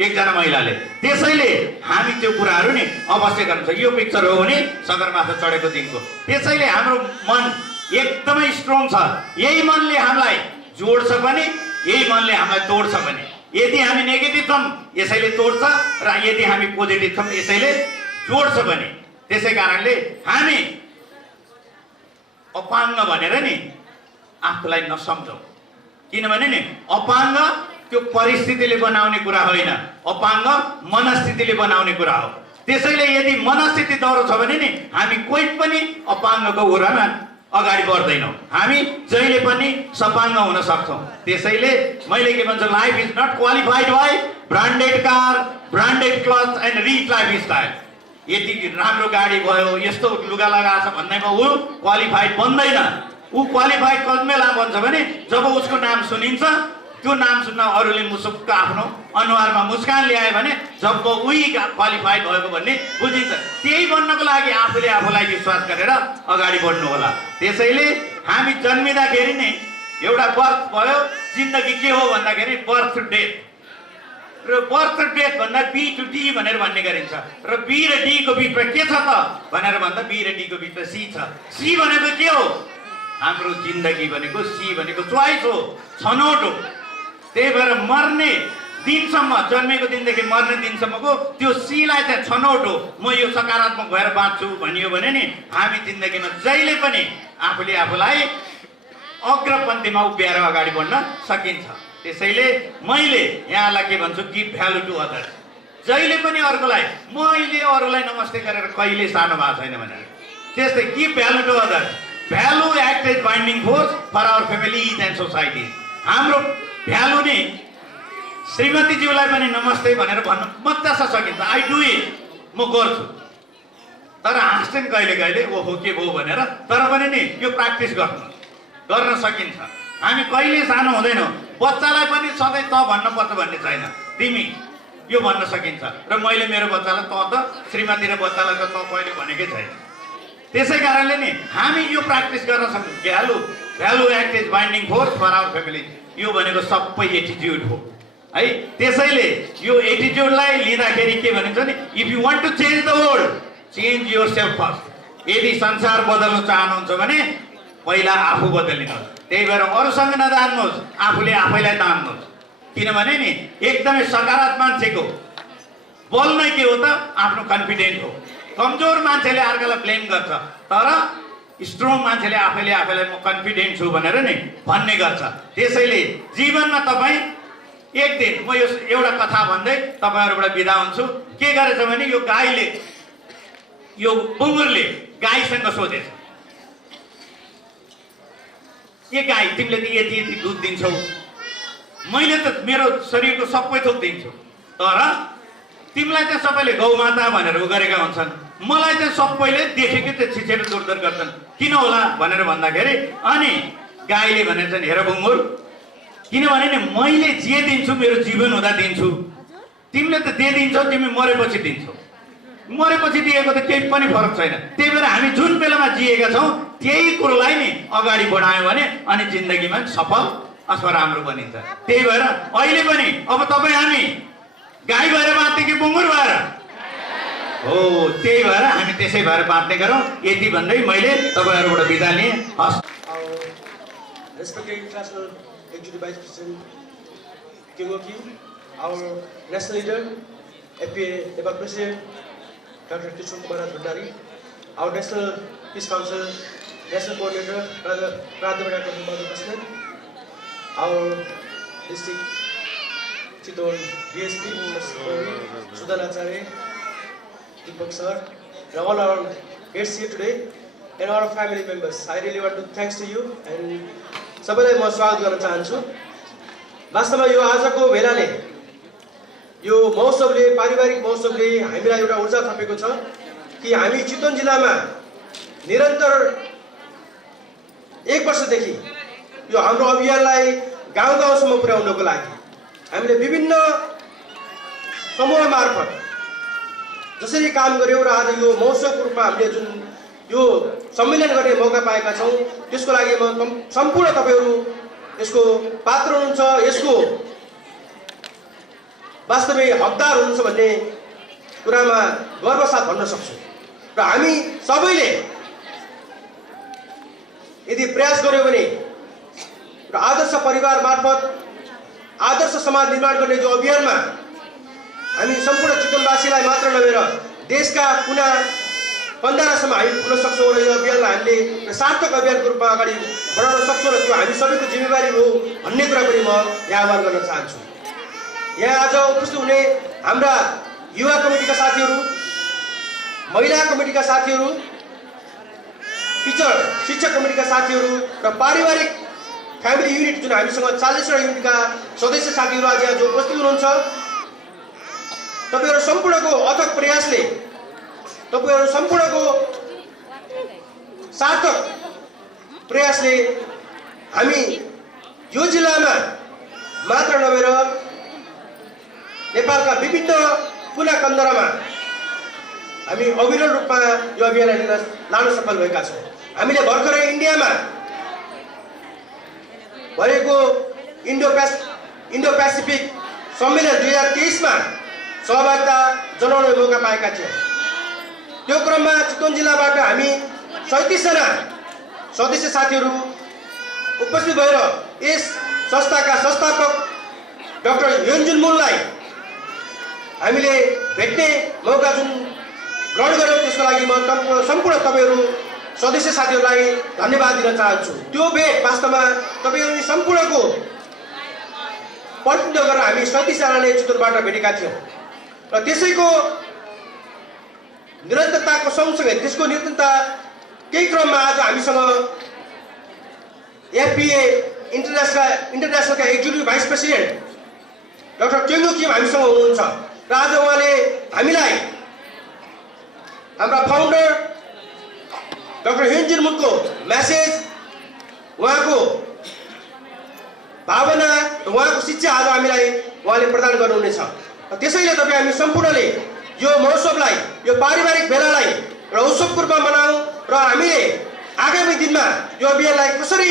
एकजना महिलाले। त्यसैले हामी त्यो कुराहरू नि अवश्य गर्नु छ। यो पिक्चर हो भने सगरमाथा चढेको दिनको। त्यसैले हाम्रो मन एकदमै स्ट्रङ छ। यही मनले हामीलाई जोड्छ पनि, यही मनले हामीलाई तोड्छ पनि। यदि हामी नेगेटिभ छौँ यसैले तोड्छ र यदि हामी पोजिटिभ छौँ यसैले जोड्छ पनि। त्यसै कारणले हामी अपाङ्ग भनेर नि आफूलाई नसम्झौँ। किनभने नि अपाङ्ग त्यो परिस्थितिले बनाउने कुरा होइन, अपाङ्ग मनस्थितिले बनाउने कुरा हो। त्यसैले यदि मनस्थिति दह्रो छ भने नि हामी कोही पनि अपाङ्गको ओरमा अगाडि बढ्दैनौँ। हामी जहिले पनि सपाङ्ग हुन सक्छौँ। त्यसैले मैले के भन्छु, life is not qualified by branded car, branded cloth and rich lifestyle. यति राम्रो गाडी भयो, यस्तो लुगा लगाएको छ भन्दैमा ऊ क्वालिफाइड बन्दैन। ऊ क्वालिफाइड कतिबेला बन्छ भने जब उसको नाम सुनिन्छ, त्यो नाम सुन्न अरूले मुसुक्क आफ्नो अनुहारमा मुस्कान ल्यायो भने जब उही क्वालिफाइड भएको भन्ने बुझिन्छ। त्यही बन्नको लागि आफूले आफूलाई विश्वास गरेर अगाडि बढ्नु होला। त्यसैले हामी जन्मिँदाखेरि नै एउटा बर्थ भयो, जिन्दगी के हो भन्दाखेरि बर्थ टु डेथ र बर्थ टु डेथ भन्दा बी टु डी भनेर भन्ने गरिन्छ र बी र डी को बिचमा के छ त भनेर भन्दा बी र डी को बिचमा सी छ। सी भनेको के हो? हाम्रो जिन्दगी भनेको सी भनेको चोइस हो, छनौट हो। त्यही भएर मर्ने दिनसम्म, जन्मेको दिनदेखि मर्ने दिनसम्मको त्यो सीलाई चाहिँ छनौट हो। म यो सकारात्मक भएर बाँच्छु भनियो भने नि हामी जिन्दगीमा जहिले पनि आफूले आफूलाई अग्रपन्थीमा उभिएर अगाडि बढ्न सकिन्छ। त्यसैले मैले यहाँलाई के भन्छु, गिभ भ्यालु टु अदर्स। जहिले पनि अर्कोलाई, मैले अरूलाई नमस्ते गरेर कहिले सानो भएको छैन भनेर। त्यस्तै give value to others. Value act as binding force for our families and society. हाम्रो भ्यालु नै श्रीमतीज्यूलाई पनि नमस्ते भनेर भन्नु मजासँग सकिन्छ। आई डु इट, म गर्छु। तर हाँस्छन् कहिले कहिले, ओहो के भयो भनेर। तर पनि नि यो प्र्याक्टिस गर्न सकिन्छ। हामी कहिले सानो हुँदैनौँ। बच्चालाई पनि सधैँ त भन्नुपर्छ भन्ने छैन। तिमी यो भन्न सकिन्छ। र मैले मेरो बच्चालाई त श्रीमती र बच्चालाई त कहिले भनेकै छैन। त्यसै कारणले नि हामी यो प्र्याक्टिस गर्न सक्छौँ। Value act is binding force for our family. यो भनेको सबै एटिट्युड हो है। त्यसैले यो एटिट्युडलाई लिँदाखेरि के भनिन्छ नि, if you want to change the world, change yourself first. यदि संसार बदल्न चाहनुहुन्छ भने पहिला आफू बदलिनुहोस्। त्यही भएर अरूसँग नजान्नुहोस्, आफूले आफैलाई तान्नुहोस्। किनभने नि एकदमै सकारात्मक मान्छेको बल नै के हो त? आफ्नो कन्फिडेन्ट हो। कमजोर मान्छेले अर्कालाई ब्लेम गर्छ, तर स्ट्रङ मान्छेले आफैले आफैलाई म कन्फिडेन्ट छु भनेर नि भन्ने गर्छ। त्यसैले जीवनमा तपाईँ एक दिन, म यो एउटा कथा भन्दै तपाईँहरूबाट बिदा हुन्छु। के गरेछ भने यो गाईले, यो बुङ्गुरले गाईसँग सोधेछ, ए गाई तिमीले त यति यति दुध दिन्छौ, मैले त मेरो शरीरको सबै थोक दिन्छु, तर तिमीलाई चाहिँ सबैले गौमाता भनेर गरेका हुन्छन्, मलाई चाहिँ सबैले देखेकै त्यो छिचेर दुर्दर गर्छन्, किन होला भनेर भन्दाखेरि अनि गाईले भनेर चाहिँ, हेर बुङ्गुर, किनभने नि मैले जे दिन्छु मेरो जीवन हुँदा दिन्छु, तिमीले त दे दिन्छौ, तिमी मरेपछि दिन्छौ, मरेपछि दिएको त केही पनि फरक छैन। त्यही भएर हामी जुन बेलामा जिएका छौँ त्यही कुरोलाई नि अगाडि बढायौँ भने अनि जिन्दगीमा सफल अथवा राम्रो बनिन्छ। त्यही भएर अहिले पनि अब तपाईँ हामी गाई भएर बाँच्ने कि बुङ्गुर भएर हो, त्यही भएर हामी त्यसै भएर बाँच्ने गरौँ। यति भन्दै मैले तपाईँहरूबाट बिदा लिएँ। हस्। Respected International Executive Vice President King of King, our national leader, FPA Nepal President Dr. Kishore Kumar Bhandari, our National Peace Council National Coordinator Pradhan President, our District Chittor DSP Sudan Acharya, Deepak Sir, and all our guests here today, and our family members. I really want to thanks to you and सबैलाई म स्वागत गर्न चाहन्छु। वास्तवमा यो आजको भेलाले, यो महोत्सवले, पारिवारिक महोत्सवले हामीलाई एउटा ऊर्जा थपेको छ कि हामी चितवन जिल्लामा निरन्तर 1 वर्षदेखि यो हाम्रो अभियानलाई गाउँ गाउँसम्म पुर्याउनको लागि हामीले विभिन्न समूह मार्फत जसरी काम गर्यौं र आज यो महोत्सवको रूपमा हामीले जुन यो सम्मेलन गर्ने मौका पाएका छौं, त्यसको लागि म सम्पूर्ण तपाईहरु यसको पात्र हुनुहुन्छ, यसको वास्तवमै हकदार हुनुहुन्छ भन्ने कुरामा गर्व साथ भन्न सक्छु। र हामी सबैले यदि प्रयास गर्यौं भने र आदर्श परिवार मार्फत आदर्श समाज निर्माण गर्ने जो अभियानमा हामी सम्पूर्ण चितवनवासीलाई मात्र नभएर देशका कुना कन्दारासम्म हामी पुग्न सक्छौं र यो अभियानलाई हामीले सार्थक अभियानको रूपमा अगाडि बढाउन सक्छौं र त्यो हामी सबैको जिम्मेवारी हो भन्ने कुरा पनि म यहाँ आह्वान गर्न चाहन्छु। यहाँ आज उपस्थित हुने हाम्रा युवा कमिटीका साथीहरू, महिला कमिटीका साथीहरू, टिचर शिक्षक कमिटीका साथीहरू र पारिवारिक फ्यामिली युनिट जुन हामीसँग 40 वटा युनिटका सदस्य साथीहरू आज यहाँ जो उपस्थित हुनुहुन्छ, तपाईहरु सम्पूर्णको अथक प्रयासले, तपाईहरु सम्पूर्णको सार्थक प्रयासले हामी यो जिल्लामा मात्र नभएर नेपालका विभिन्न कुना कन्दरामा हामी अविरल रूपमा यो अभियानलाई लान सफल भएका छौं। हामीले भर्खरै इन्डियामा भएको इन्डो पेसिफिक सम्मेलन 2023मा सहभागिता जनाउने मौका पाएका थियौँ। त्यो क्रममा चितवन जिल्लाबाट हामी 37 जना सदस्य साथीहरू उपस्थित भएर यस संस्थाका संस्थापक डाक्टर योन्जुन मुनलाई हामीले भेट्ने मौका जुन ग्रहण गर्यौँ, त्यसको लागि म सम्पूर्ण तपाईँहरू सदस्य साथीहरूलाई धन्यवाद दिन चाहन्छु। त्यो भेट वास्तवमा तपाईँहरू सम्पूर्णको प्रतिनिधित्व गरेर हामी 37 जनाले चितवनबाट भेटेका थियौँ र त्यसैको निरन्तरताको सँगसँगै त्यसको निरन्तरता केही क्रममा आज हामीसँग एफपिए इन्टरनेसनलका एक्जिक्युटिभ भाइस प्रेसिडेन्ट डाक्टर टेङ्गु किम हामीसँग हुनुहुन्छ र आज उहाँले हामीलाई हाम्रा फाउन्डर डाक्टर योन्जुन मुनको मेसेज, उहाँको भावना र उहाँको शिक्षा आज हामीलाई उहाँले प्रदान गर्नुहुनेछ। त्यसैले तपाईँ हामी सम्पूर्णले यो महोत्सवलाई, यो पारिवारिक भेलालाई र उत्सवको रूपमा मनाऊ र हामीले आगामी दिनमा यो अभियानलाई कसरी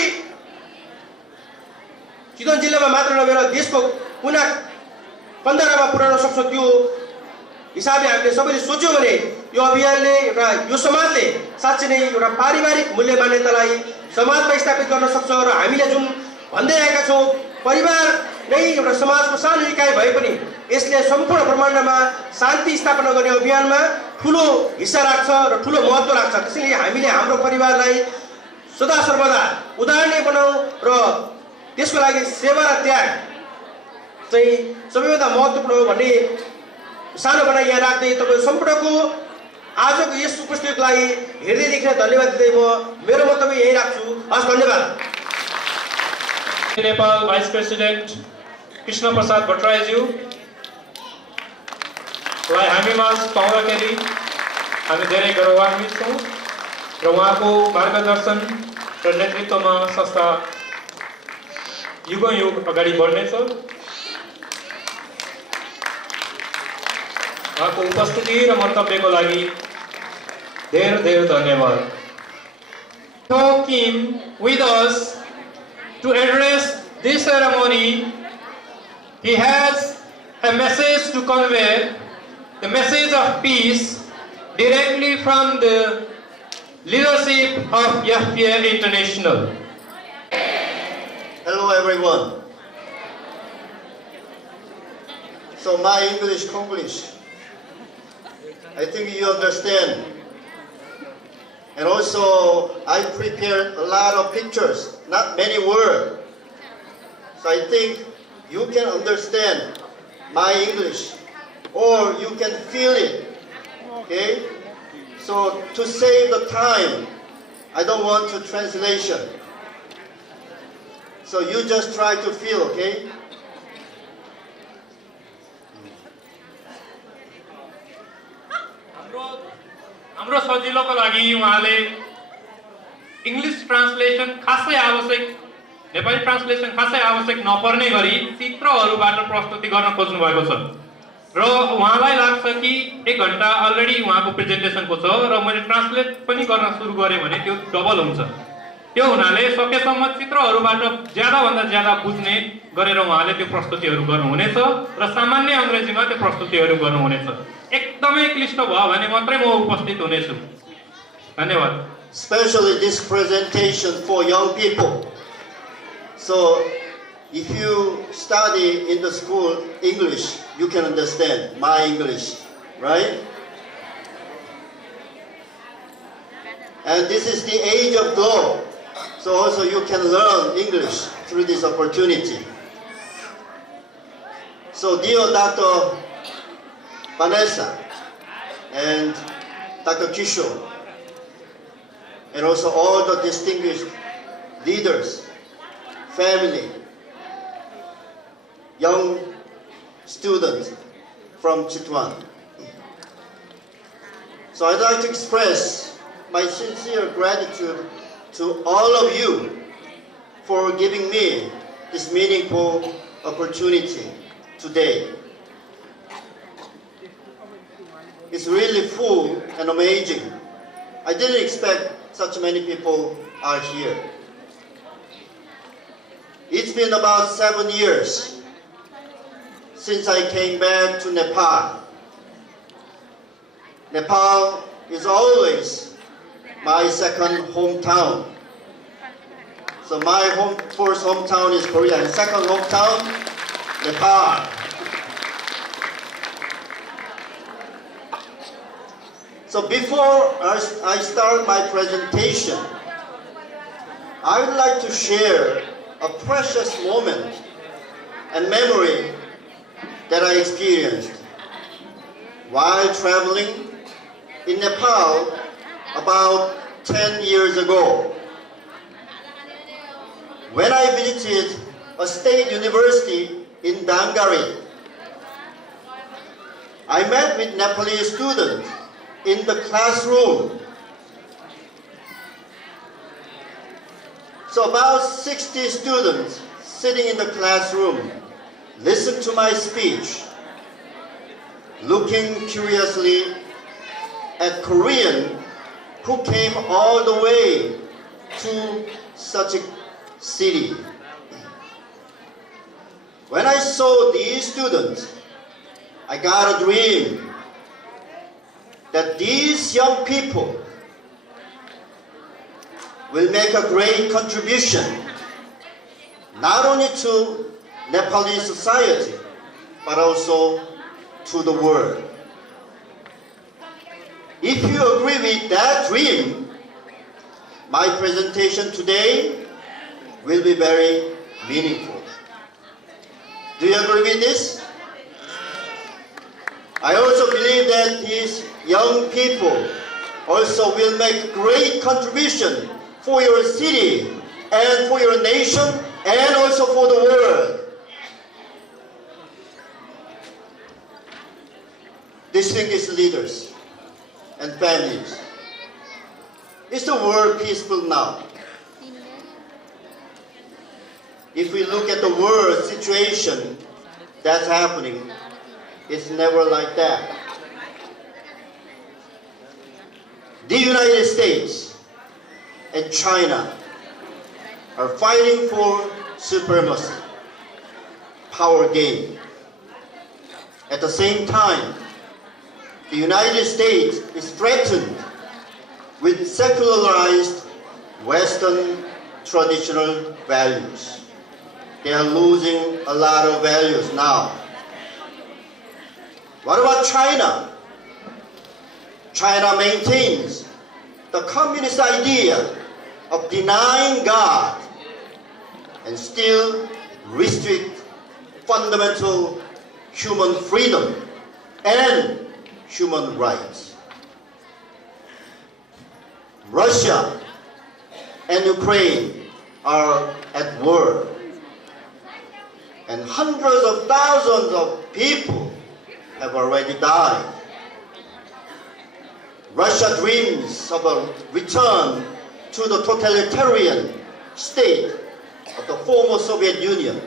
चितवन जिल्लामा मात्र नभएर देशको कुना कन्दारामा पुर्याउन सक्छौँ त्यो हिसाबले हामीले सबैले सोच्यौँ भने यो अभियानले एउटा यो समाजले साँच्चै नै एउटा पारिवारिक मूल्य मान्यतालाई समाजमा स्थापित गर्न सक्छ र हामीले जुन भन्दै आएका छौँ परिवार नै एउटा समाजको सानो इकाइ भए पनि यसले सम्पूर्ण ब्रह्माण्डमा शान्ति स्थापना गर्ने अभियानमा ठुलो हिस्सा राख्छ र ठुलो महत्त्व राख्छ। त्यसैले हामीले हाम्रो परिवारलाई सदा सर्वदा उदाहरणीय बनाऊ र त्यसको लागि सेवा र त्याग चाहिँ सबैभन्दा महत्त्वपूर्ण हो भन्ने सानो बनाइ यहाँ राख्दै तपाईँ सम्पूर्णको आजको यस उपस्थितिको लागि हृदयदेखि धन्यवाद दिँदै म मेरो मन्तव्य यही राख्छु। हस्, धन्यवाद। नेपाल भाइस प्रेसिडेन्ट कृष्ण प्रसाद भट्टराईज्यू लाई हामी माझ पाउँदाखेरि हामी धेरै गौरवान्वित छौँ र उहाँको मार्गदर्शन र नेतृत्वमा संस्था युगौँ अगाडि बढ्नेछ। उहाँको उपस्थिति र मन्तव्यको लागि धेरै धेरै धन्यवाद। Kim with us to address this ceremony. He has a message to convey, the message of peace directly from the leadership of FPA International. Hello everyone. So my English Konglish, I think you understand. And also I prepared a lot of pictures, not many words. So I think you can understand my English or you can feel it. Okay? So to save the time, I don't want to translation. So you just try to feel, okay? हाम्रो सजिलोको लागि उहाँले English translation खासै आवश्यक, Nepali translation खासै आवश्यक नपर्ने गरी चित्रहरूबाट प्रस्तुति गर्न खोज्नु भएको छ र उहाँलाई लाग्छ कि 1 घण्टा अलरेडी उहाँको प्रेजेन्टेसनको छ र मैले ट्रान्सलेट पनि गर्न सुरु गरेँ भने त्यो डबल हुन्छ। त्यो हुनाले सकेसम्म चित्रहरूबाट ज्यादा भन्दा ज्यादा बुझ्ने गरेर उहाँले त्यो प्रस्तुतिहरू गर्नुहुनेछ र सामान्य अंग्रेजीमा त्यो प्रस्तुतिहरू गर्नुहुनेछ। एकदमै क्लिष्ट भयो भने मात्रै म उपस्थित हुनेछु। धन्यवाद। Especially this presentation for young people. So if you study in the school English, you can understand my English, right? And this is the age of glow. So also you can learn English through this opportunity. So dear Dr. Vanessa and Dr. Kishore, and also all the distinguished leaders, family, young students from Chitwan. So I'd like to express my sincere gratitude to all of you for giving me this meaningful opportunity today. It's really full and amazing. I didn't expect such many people are here. It's been about 7 years since I came back to Nepal. Nepal is always my second hometown. So my first hometown is Korea, and second hometown, Nepal. So before I start my presentation, I would like to share a precious moment and memory that I experienced while traveling in Nepal about 10 years ago. When I visited a state university in Dangari, I met with Nepalese students in the classroom. So about 60 students sitting in the classroom listened to my speech, looking curiously at Korean who came all the way to such a city. When I saw these students, I got a dream that these young people will make a great contribution not only to Nepalese society but also to the world. If you agree with that dream, my presentation today will be very meaningful. Do you agree with this? I also believe that these young people also will make great contribution for your city and for your nation and also for the world. Distinguished leaders and families, is the world peaceful now? If we look at the world situation that's happening, it's never like that. The United States and China are fighting for supremacy, power game. At the same time, the United States is threatened with secularized Western traditional values. They are losing a lot of values now. What about China? China maintains the communist idea of denying God and still restrict fundamental human freedom and human rights. Russia and Ukraine are at war, and hundreds of thousands of people have already died. Russia dreams of a return to the totalitarian state of the former Soviet Union,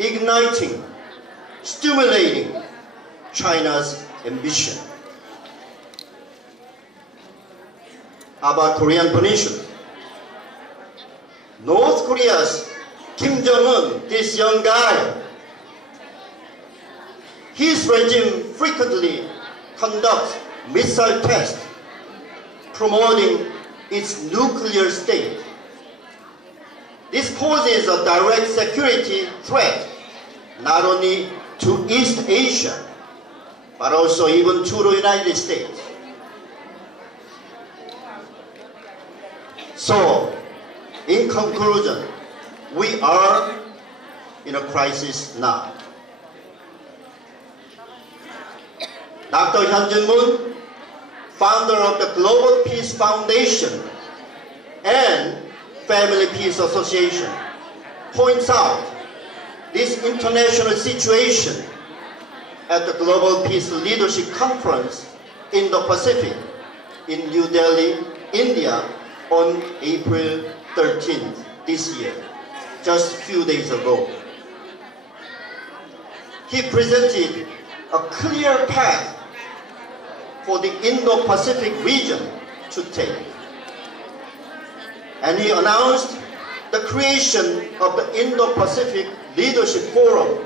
igniting, stimulating China's ambition. How about Korean Peninsula? North Korea's Kim Jong-un, this young guy, his regime frequently conducts missile tests, promoting its nuclear state. This poses a direct security threat not only to East Asia, but also even to the United States. So, in conclusion, we are in a crisis now. Dr. Hyun Jin-moon, founder of the Global Peace Foundation and Family Peace Association, points out this international situation at the Global Peace Leadership Conference in the Pacific in New Delhi, India on April 13th this year, just a few days ago. He presented a clear path for the Indo-Pacific region to take. And he announced the creation of the Indo-Pacific Leadership Forum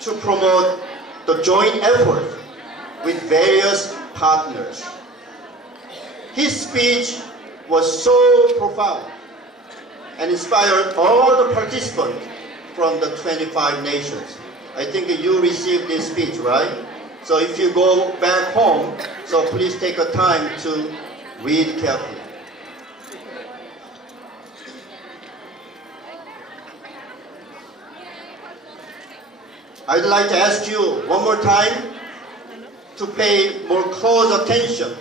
to promote the joint effort with various partners. His speech was so profound and inspired all the participants from the 25 nations. I think you received this speech, right? So if you go back home, so please take a time to read carefully. I'd like to ask you one more time to pay more close attention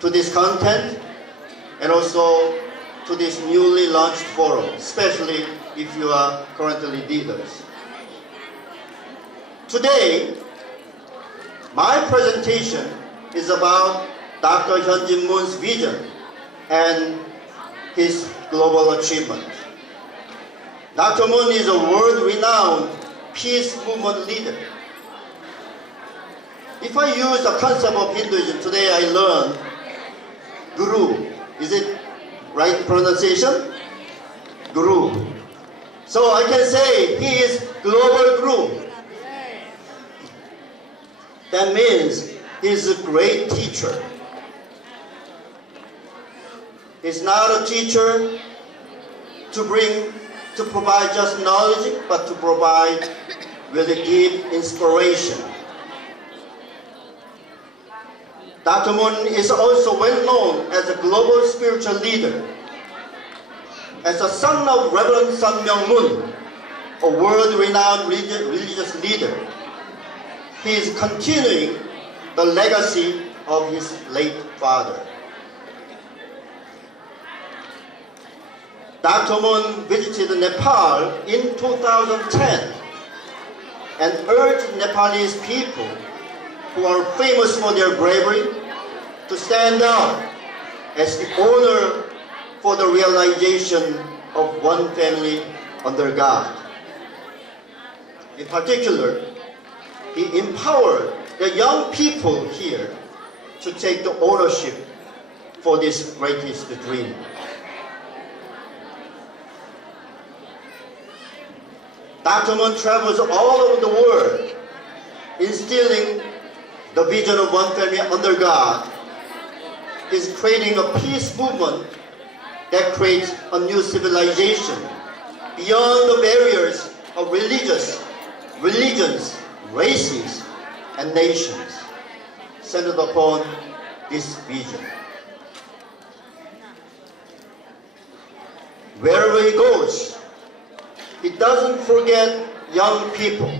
to this content and also to this newly launched forum, especially if you are currently leaders. Today, my presentation is about Dr. Hyunjin Moon's vision and his global achievement. Dr. Moon is a world-renowned peace movement leader. If I use the concept of Hinduism, today I learned Guru. Is it right pronunciation? Guru. So I can say he is global Guru. That means he is a great teacher. He's not a teacher to provide just knowledge, but to provide really deep inspiration. Dr. Moon is also well known as a global spiritual leader. As a son of Reverend Sun Myung Moon, a world-renowned religious leader, he is continuing the legacy of his late father. Dr. Moon visited Nepal in 2010 and urged Nepalese people who are famous for their bravery to stand up as the honor for the realization of one family under God. In particular, he empowered the young people here to take the ownership for this greatest dream. Dr. Moon travels all over the world, instilling the vision of one family under God. He's creating a peace movement that creates a new civilization beyond the barriers of religions, races, and nations, centered upon this vision. Wherever he goes, he doesn't forget young people,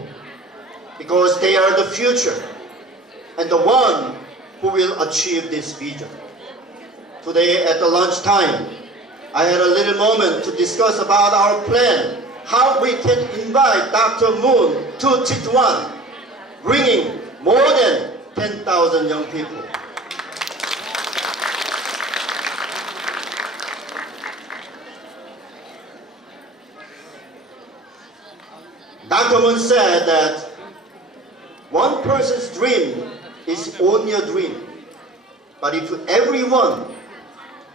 because they are the future and the one who will achieve this vision. Today at the lunchtime, I had a little moment to discuss about our plan, how we can invite Dr. Moon to Chitwan, bringing more than 10,000 young people. Dr. Moon said that one person's dream is only a dream, but if everyone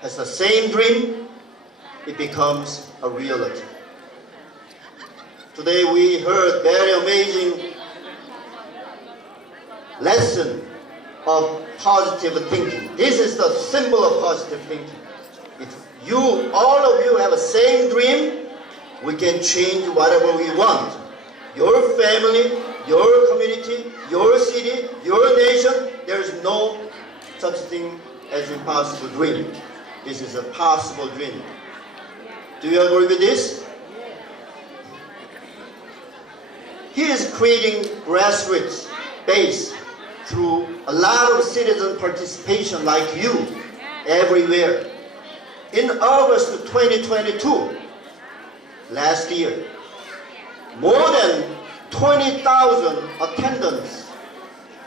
has the same dream, it becomes a reality. Today we heard very amazing lesson of positive thinking. This is the symbol of positive thinking. If all of you have the same dream, we can change whatever we want. Your family, your community, your city, your nation, there is no such thing as impossible dream. This is a possible dream. Do you agree with this? He is creating grassroots base through a lot of citizen participation like you everywhere. In August 2022, last year, more than 20,000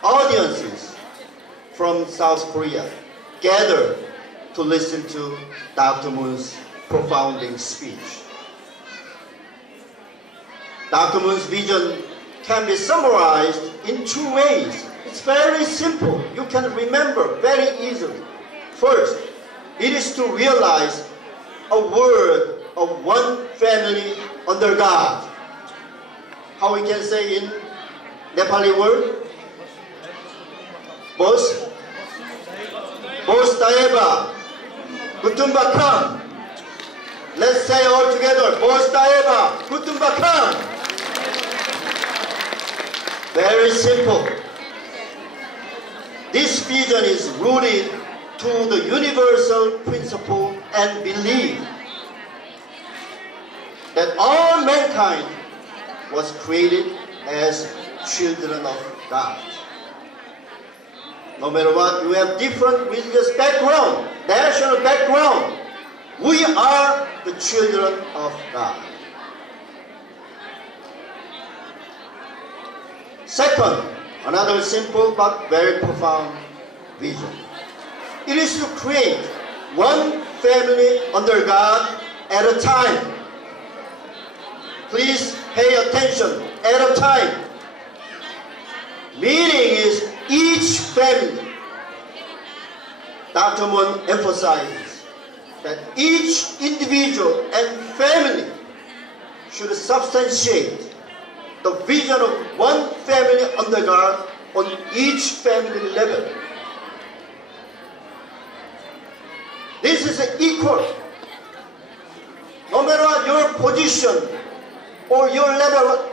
audiences from South Korea gathered to listen to Dr. Moon's profounding speech. Dr. Moon's vision can be summarized in two ways. It's very simple. You can remember very easily. First, it is to realize a world of one family under God. How we can say in Nepali word? Bos Taeba, Kutumbakam. Let's say all together, Bos Taeba, Kutumbakam. Very simple. This vision is rooted to the universal principle and belief that all mankind was created as children of God. No matter what, you have different religious background, national background, we are the children of God. Second, another simple but very profound vision. It is to create one family under God at a time. Please pay attention, at a time. Meaning is each family. Dr. Moon emphasizes that each individual and family should substantiate the vision of one family under God on each family level. This is equal. No matter what your position or your level,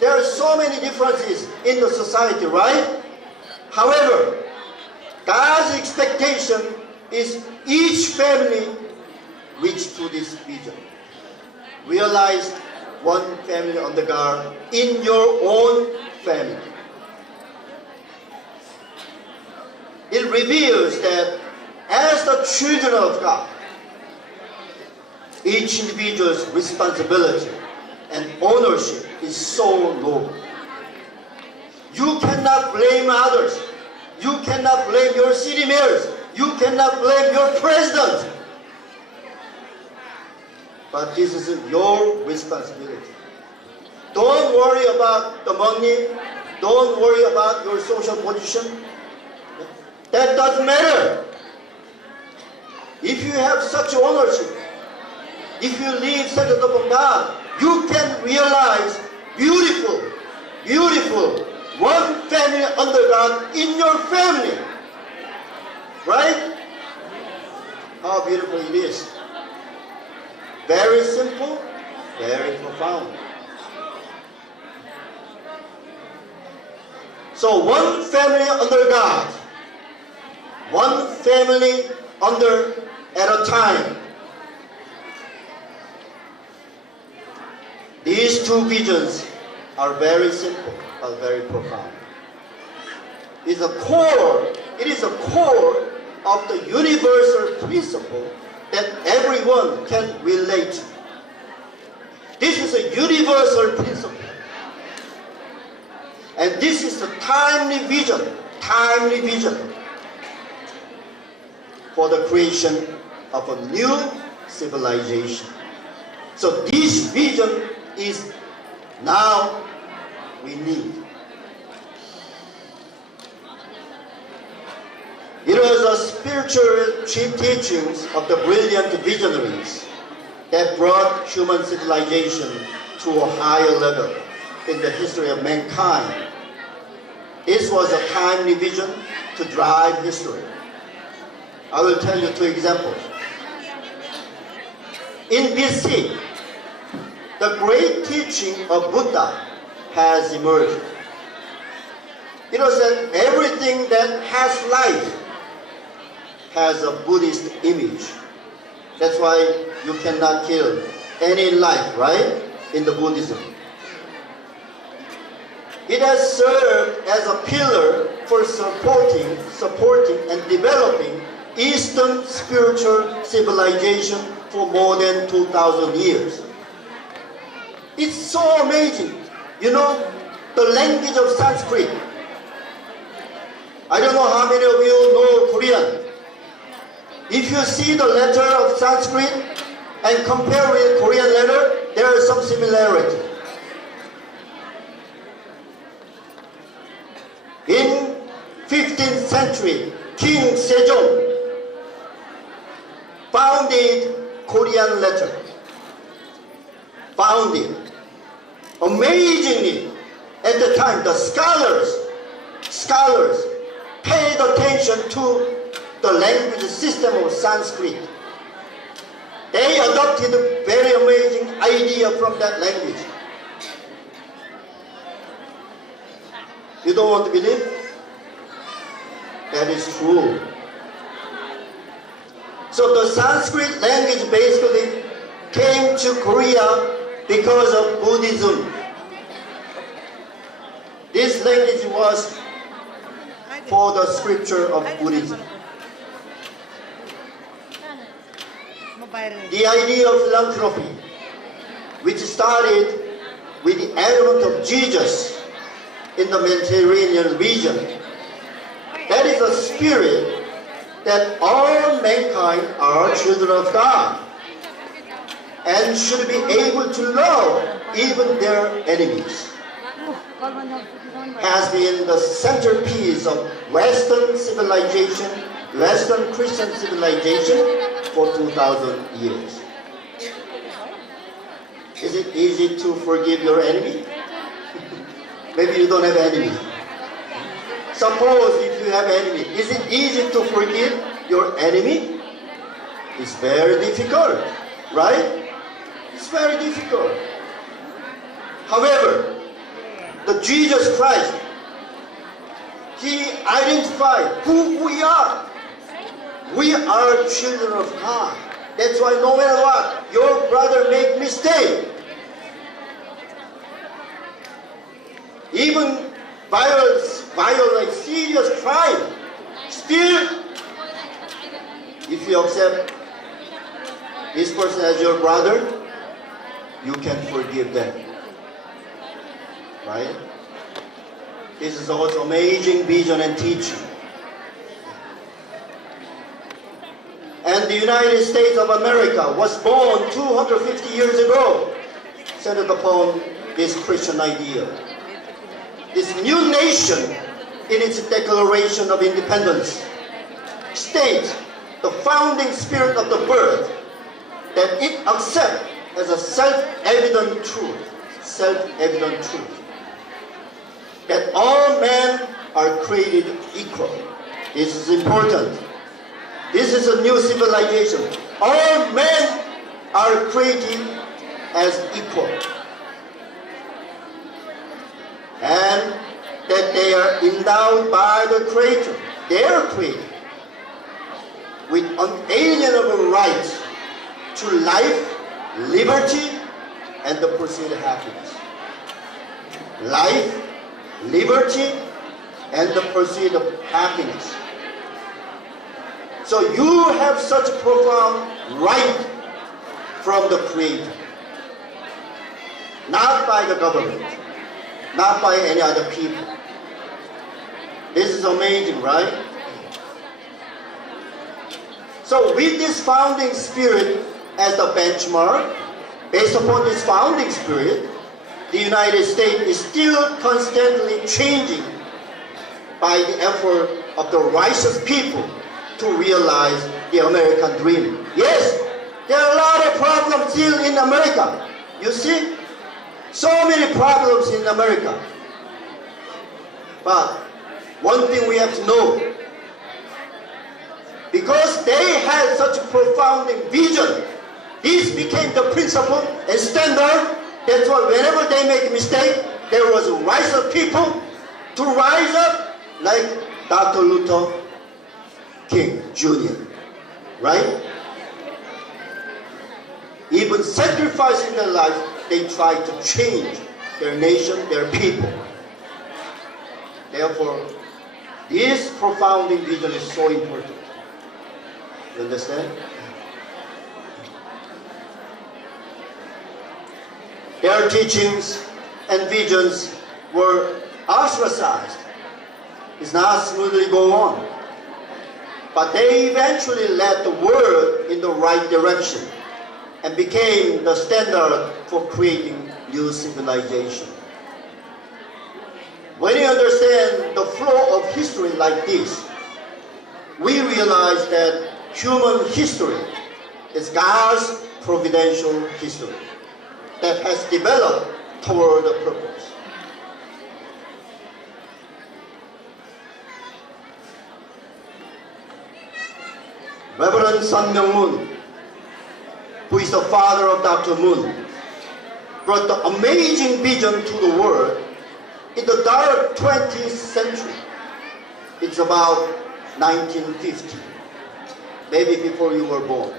there are so many differences in the society, right? However, God's expectation is each family reach to this vision. Realize one family under God in your own family. It reveals that as the children of God, each individual's responsibility and ownership is so low. You cannot blame others. You cannot blame your city mayors. You cannot blame your president. But this is your responsibility. Don't worry about the money. Don't worry about your social position. That doesn't matter. If you have such ownership, if you live set upon God, you can realize beautiful one family under God in your family. Right? How beautiful it is. Very simple, very profound. So one family under God, one family under at a time. These two visions are very simple but very profound. It is a core of the universal principle that everyone can relate to. This is a universal principle. And this is a timely vision for the creation of a new civilization. So this vision is now we need. It was the spiritual teachings of the brilliant visionaries that brought human civilization to a higher level in the history of mankind. This was a timely vision to drive history. I will tell you two examples. In BC, the great teaching of Buddha has emerged. It was that everything that has life has a Buddhist image. That's why you cannot kill any life, right? In the Buddhism. It has served as a pillar for supporting and developing Eastern spiritual civilization for more than 2,000 years. It's so amazing. You know, the language of Sanskrit. I don't know how many of you know Korean. If you see the letter of Sanskrit and compare with Korean letter, there is some similarity. In 15th century, King Sejong founded Korean letter. founded. Amazingly, at the time, the scholars paid attention to the language system of Sanskrit. They adopted a very amazing idea from that language. You don't want to believe? That is true. So the Sanskrit language basically came to Korea because of Buddhism. This language was for the scripture of Buddhism. The idea of philanthropy, which started with the advent of Jesus in the Mediterranean region, that is a spirit that all mankind are children of God and should be able to love even their enemies, has been the centerpiece of Western civilization, Western Christian civilization for 2,000 years. Is it easy to forgive your enemy? Maybe you don't have enemy. Suppose if you have enemy, is it easy to forgive your enemy? It's very difficult, right? It's very difficult. However, the Jesus Christ, He identified who we are. We are children of God. That's why no matter what, your brother make mistake. Even violence, serious crime, still, if you accept this person as your brother, you can forgive them. Right? This is also amazing vision and teaching. And the United States of America was born 250 years ago, centered upon this Christian idea. This new nation, in its Declaration of Independence, states the founding spirit of the birth, that it accepts as a self-evident truth, that all men are created equal. This is important. This is a new civilization. All men are created as equal. And that they are endowed by the Creator. They are created with unalienable rights to life, liberty, and the pursuit of happiness. Life, liberty, and the pursuit of happiness. So you have such profound right from the Creator. Not by the government, not by any other people. This is amazing, right? So with this founding spirit as the benchmark, based upon this founding spirit, the United States is still constantly changing by the effort of the righteous people to realize the American dream. Yes, there are a lot of problems still in America. You see? So many problems in America. But one thing we have to know, because they had such a profound vision, this became the principle and standard. That's why whenever they make a mistake, there was a rise of people to rise up, like Dr. Luther King Jr., right? Even sacrificing their life, they tried to change their nation, their people. Therefore, this profound vision is so important. You understand? Their teachings and visions were ostracized. It's not smoothly go on. But they eventually led the world in the right direction and became the standard for creating new civilization. When you understand the flow of history like this, we realize that human history is God's providential history. that has developed toward the purpose. Reverend Sun Myung Moon, who is the father of Dr. Moon, brought the amazing vision to the world in the dark 20th century. It's about 1950, maybe before you were born.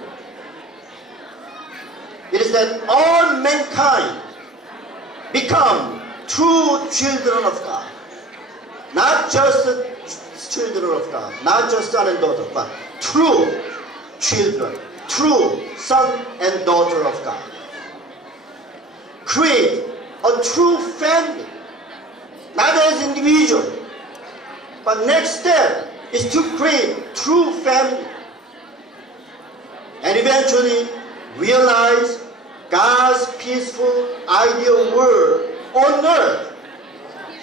It is that all mankind become true children of God. Not just children of God, not just son and daughter, but true children, true son and daughter of God. Create a true family, not as individual, but next step is to create true family and eventually realize God's peaceful ideal world on earth.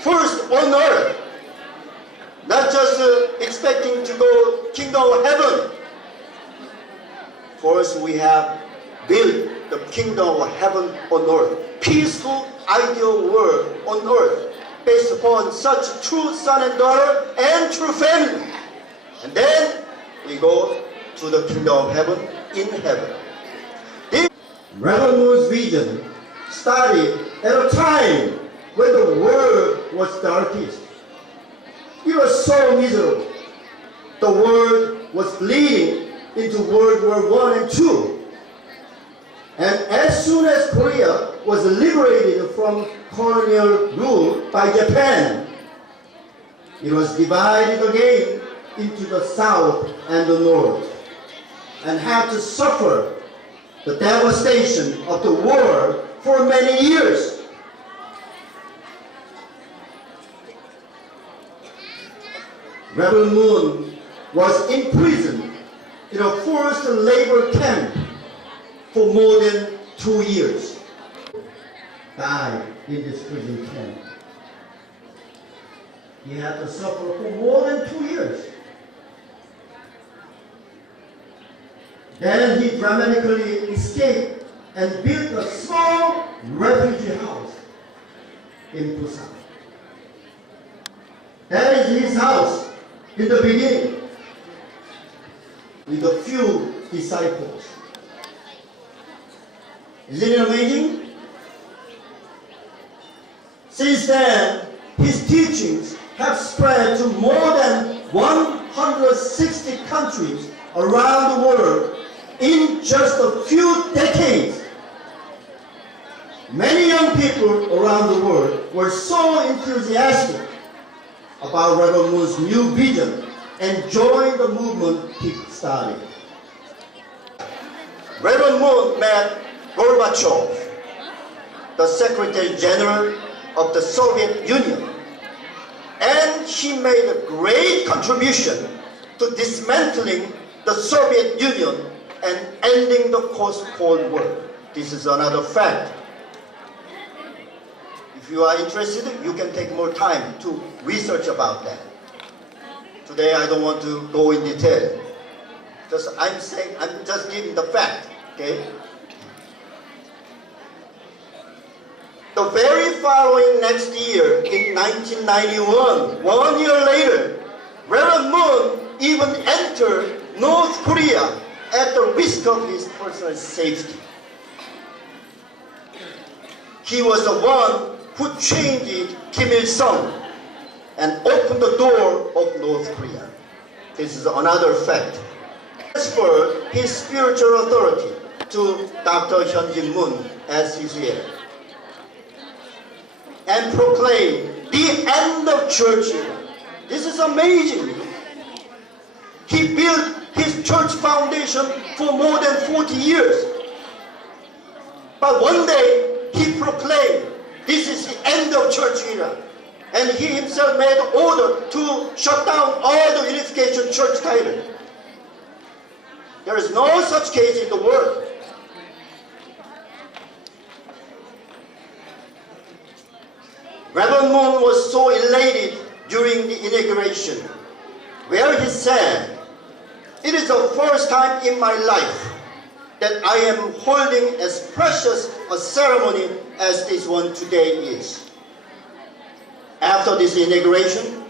First on earth, not just expecting to go kingdom of heaven. First we have built the kingdom of heaven on earth. Peaceful ideal world on earth based upon such true son and daughter and true family. And then we go to the kingdom of heaven in heaven. This Reverend Moon's vision started at a time when the world was darkest. It was so miserable. The world was bleeding into World War I and II. And as soon as Korea was liberated from colonial rule by Japan, it was divided again into the south and the north, and had to suffer the devastation of the war for many years. Reverend Moon was imprisoned in a forced labor camp for more than 2 years. Died in this prison camp. He had to suffer for more than 2 years. Then he dramatically escaped and built a small refugee house in Busan. That is his house in the beginning, with a few disciples. Isn't it amazing? Since then, his teachings have spread to more than 160 countries around the world in just a few decades. Many young people around the world were so enthusiastic about Reverend Moon's new vision and joined the movement he started. Reverend Moon met Gorbachev, the Secretary General of the Soviet Union, and he made a great contribution to dismantling the Soviet Union and ending the post-Cold War. This is another fact. If you are interested, you can take more time to research about that. Today I don't want to go in detail. I'm just giving the fact, okay? The very following next year, in 1991, 1 year later, Reverend Moon even entered North Korea at the risk of his personal safety. He was the one who changed Kim Il-sung and opened the door of North Korea. This is another fact. Transferred his spiritual authority to Dr. Hyunjin Moon as his heir, and proclaimed the end of church era. This is amazing. He built his church foundation for more than 40 years. But one day he proclaimed, this is the end of church era. And he himself made order to shut down all the unification church titles. There is no such case in the world. Reverend Moon was so elated during the inauguration, where he said, "It is the first time in my life that I am holding as precious a ceremony as this one today is. After this inauguration,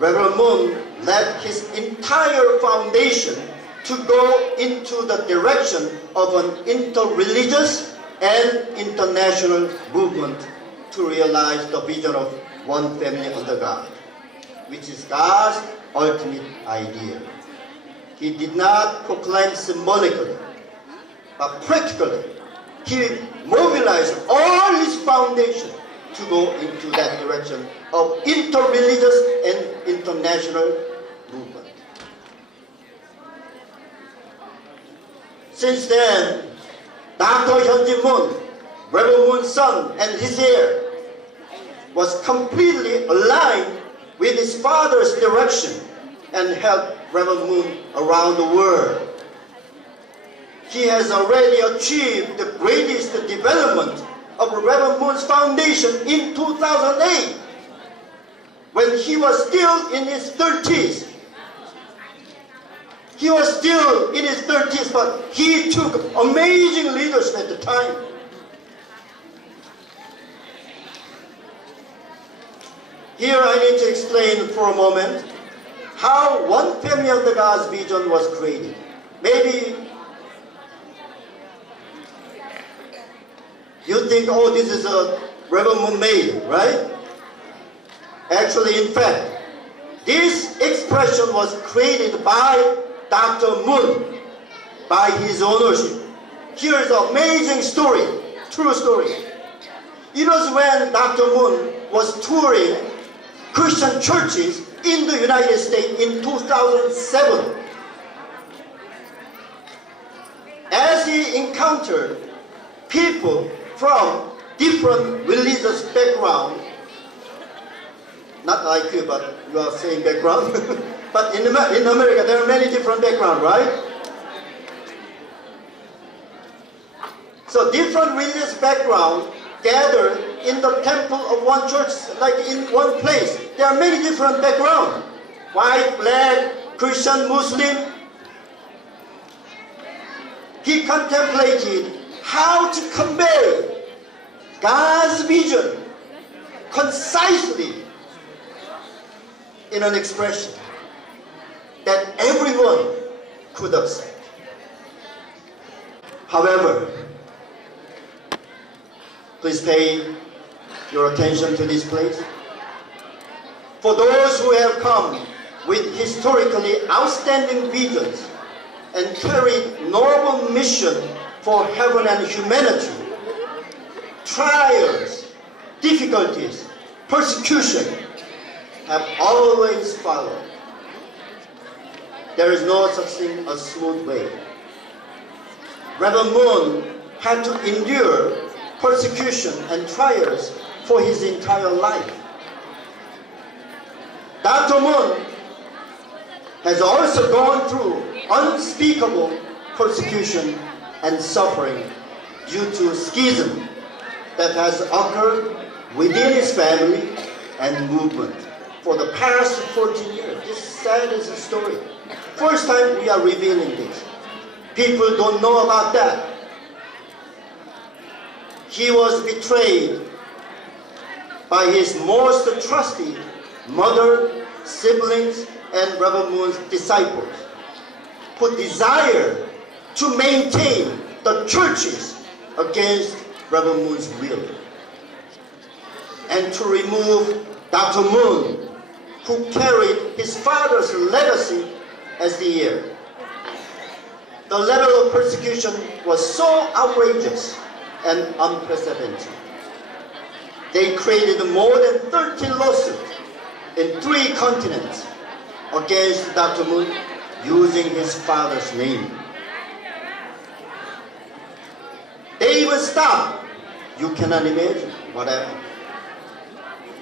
Reverend Moon led his entire foundation to go into the direction of an interreligious and international movement to realize the vision of one family under God, which is God's ultimate ideal. He did not proclaim symbolically, but practically. He mobilized all his foundation to go into that direction of interreligious and international movement. Since then, Dr. Hyunjin Moon, Reverend Moon's son and his heir, was completely aligned with his father's direction and helped Reverend Moon around the world. He has already achieved the greatest development of Reverend Moon's foundation in 2008, when he was still in his 30s. He was still in his 30s, but he took amazing leadership at the time. Here I need to explain for a moment how one family under God's vision was created. Maybe you think, oh, this is a Reverend Moon made, right? Actually, in fact, this expression was created by Dr. Moon, by his ownership. Here is an amazing story, true story. It was when Dr. Moon was touring Christian churches in the United States in 2007. As he encountered people from different religious backgrounds, not like you, but you are saying background, but in America there are many different backgrounds, right? So different religious backgrounds gathered in the temple of one church, like in one place. There are many different backgrounds. White, black, Christian, Muslim. He contemplated how to convey God's vision concisely in an expression that everyone could accept. However, please pay your attention to this place. For those who have come with historically outstanding visions and carried noble mission for heaven and humanity, trials, difficulties, persecution have always followed. There is no such thing as smooth way. Reverend Moon had to endure persecution and trials for his entire life. Dr. Moon has also gone through unspeakable persecution and suffering due to schism that has occurred within his family and movement for the past 14 years. This sad is a story. First time we are revealing this. People don't know about that. He was betrayed by his most trusty mother, siblings, and Reverend Moon's disciples, who desired to maintain the churches against Reverend Moon's will, and to remove Dr. Moon, who carried his father's legacy as the heir. The level of persecution was so outrageous and unprecedented. They created more than 13 lawsuits in 3 continents against Dr. Moon using his father's name. They even stopped, you cannot imagine what happened.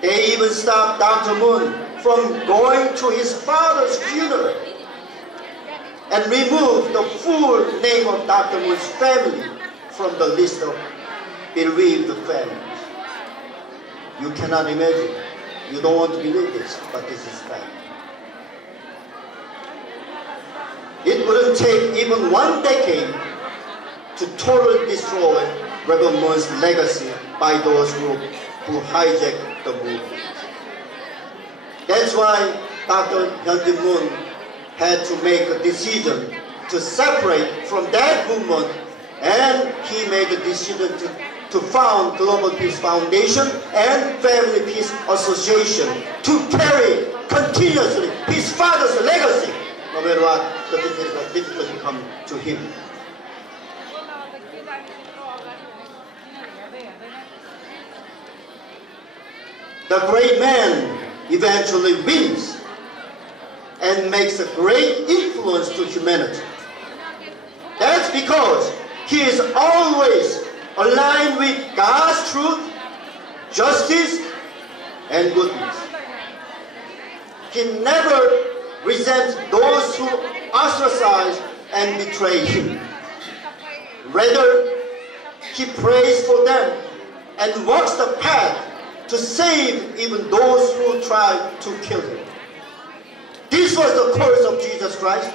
They even stopped Dr. Moon from going to his father's funeral and removed the full name of Dr. Moon's family from the list of bereaved families. You cannot imagine. You don't want to believe this, but this is fact. It wouldn't take even 1 decade to totally destroy Rebel Moon's legacy by those who hijacked the movement. That's why Dr. Hyun Moon had to make a decision to separate from that movement, and he made a decision to found Global Peace Foundation and Family Peace Association to carry continuously his father's legacy, no matter what the difficulty come to him. The great man eventually wins and makes a great influence to humanity. That's because he is always aligned with God's truth, justice, and goodness. He never resents those who ostracize and betray him. Rather, he prays for them and walks the path to save even those who try to kill him. This was the course of Jesus Christ.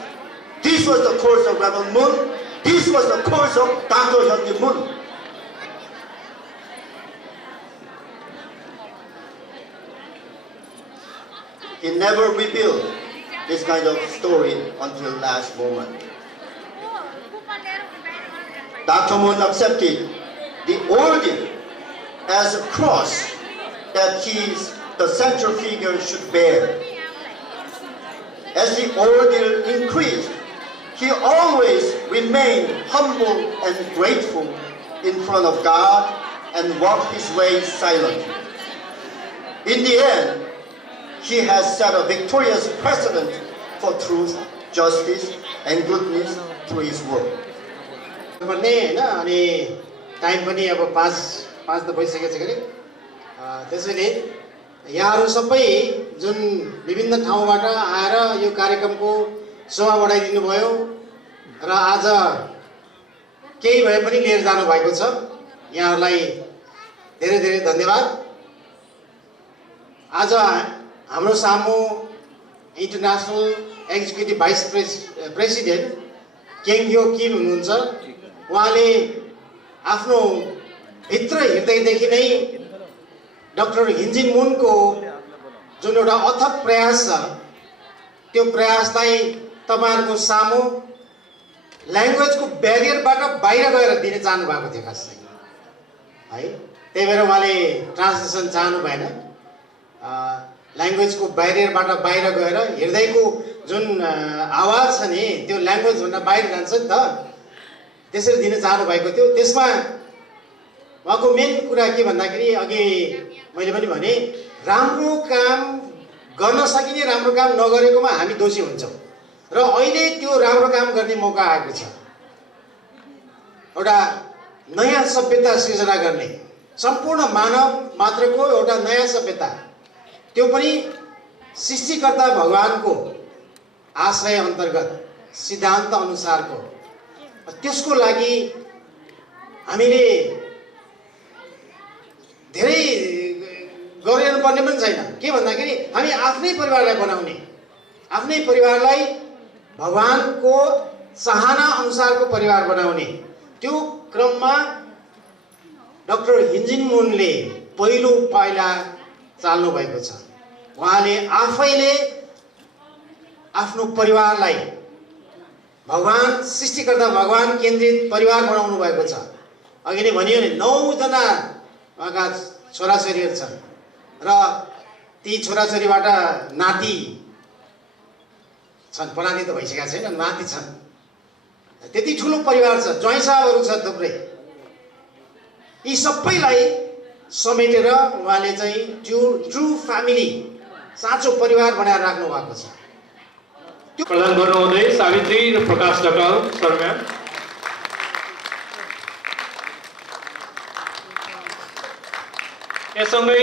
This was the course of Rebel Moon. This was the course of Dr. Hyun Moon. He never revealed this kind of story until last moment. Dr. Moon accepted the ordeal as a cross that the central figure should bear. As the ordeal increased, he always remained humble and grateful in front of God and walked his way silently. In the end, he has set a victorious precedent for truth, justice, and goodness through his work. Time पनि अब पाँच त भइसकेछ गरे त्यसैले यहाँहरू सबै जुन विभिन्न ठाउँबाट आएर यो कार्यक्रमको शोभा बढाइदिनु भयो र आज केही भए पनि लिएर जानु भएको छ। यहाँहरूलाई धेरै धेरै धन्यवाद। आज हाम्रो सामु इन्टरनेसनल एक्जिक्युटिभ भाइस प्रेसिडेन्ट केङ ह्यो किम हुनुहुन्छ। उहाँले आफ्नो भित्र हृदयदेखि नै डाक्टर हिन्जिन मुनको जुन एउटा अथक प्रयास छ त्यो प्रयासलाई तपाईहरुको सामु ल्याङ्ग्वेजको ब्यारियरबाट बाहिर गएर दिन चाहनु भएको थियो खासै है। त्यही भएर उहाँले ट्रान्सलेसन चाहनु भएन। ल्याङ्ग्वेजको ब्यारियरबाट बाहिर गएर हृदयको जुन आवाज छ नि त्यो ल्याङ्ग्वेज भन्दा बाहिर जान्छ नि त, त्यसरी दिन चाहनु भएको थियो। त्यसमा उहाँको मेन कुरा के भन्दाखेरि अघि मैले पनि भने राम्रो काम गर्न सकिने राम्रो काम नगरेकोमा हामी दोषी हुन्छौँ र अहिले त्यो राम्रो काम गर्ने मौका आएको छ। एउटा नयाँ सभ्यता सृजना गर्ने सम्पूर्ण मानव मात्रको एउटा नयाँ सभ्यता, त्यो पनि सृष्टिकर्ता भगवानको आश्रय अन्तर्गत सिद्धान्त अनुसारको, त्यसको लागि हामीले धेरै गरिरहनु पर्ने पनि छैन। के भन्दाखेरि हामी आफ्नै परिवारलाई बनाउने, आफ्नै परिवारलाई भगवानको चाहना अनुसारको परिवार बनाउने, त्यो क्रममा डाक्टर हिन्जिन मुनले पहिलो पाइला चाल्नु भएको छ। उहाँले आफैले आफ्नो परिवारलाई भगवान सृष्टिकर्ता भगवान केन्द्रित परिवार बनाउनु भएको छ। अघि नै भनियो नि 9 जना उहाँका छोराछोरीहरू छन् र ती छोराछोरीबाट नाति छन्, पनाति त भइसकेका छैन, नाति छन्। त्यति ठुलो परिवार छ, ज्वाइँ साहबहरू छ थुप्रै। यी सबैलाई समेटेर उहाँले चाहिँ ट्रु फ्यामिली, साँचो परिवार बनाएर राख्नु भएको छ। प्रदान गर्नुहुँदै सावित्री र प्रकाश ढकाल सरम्या। यससँगै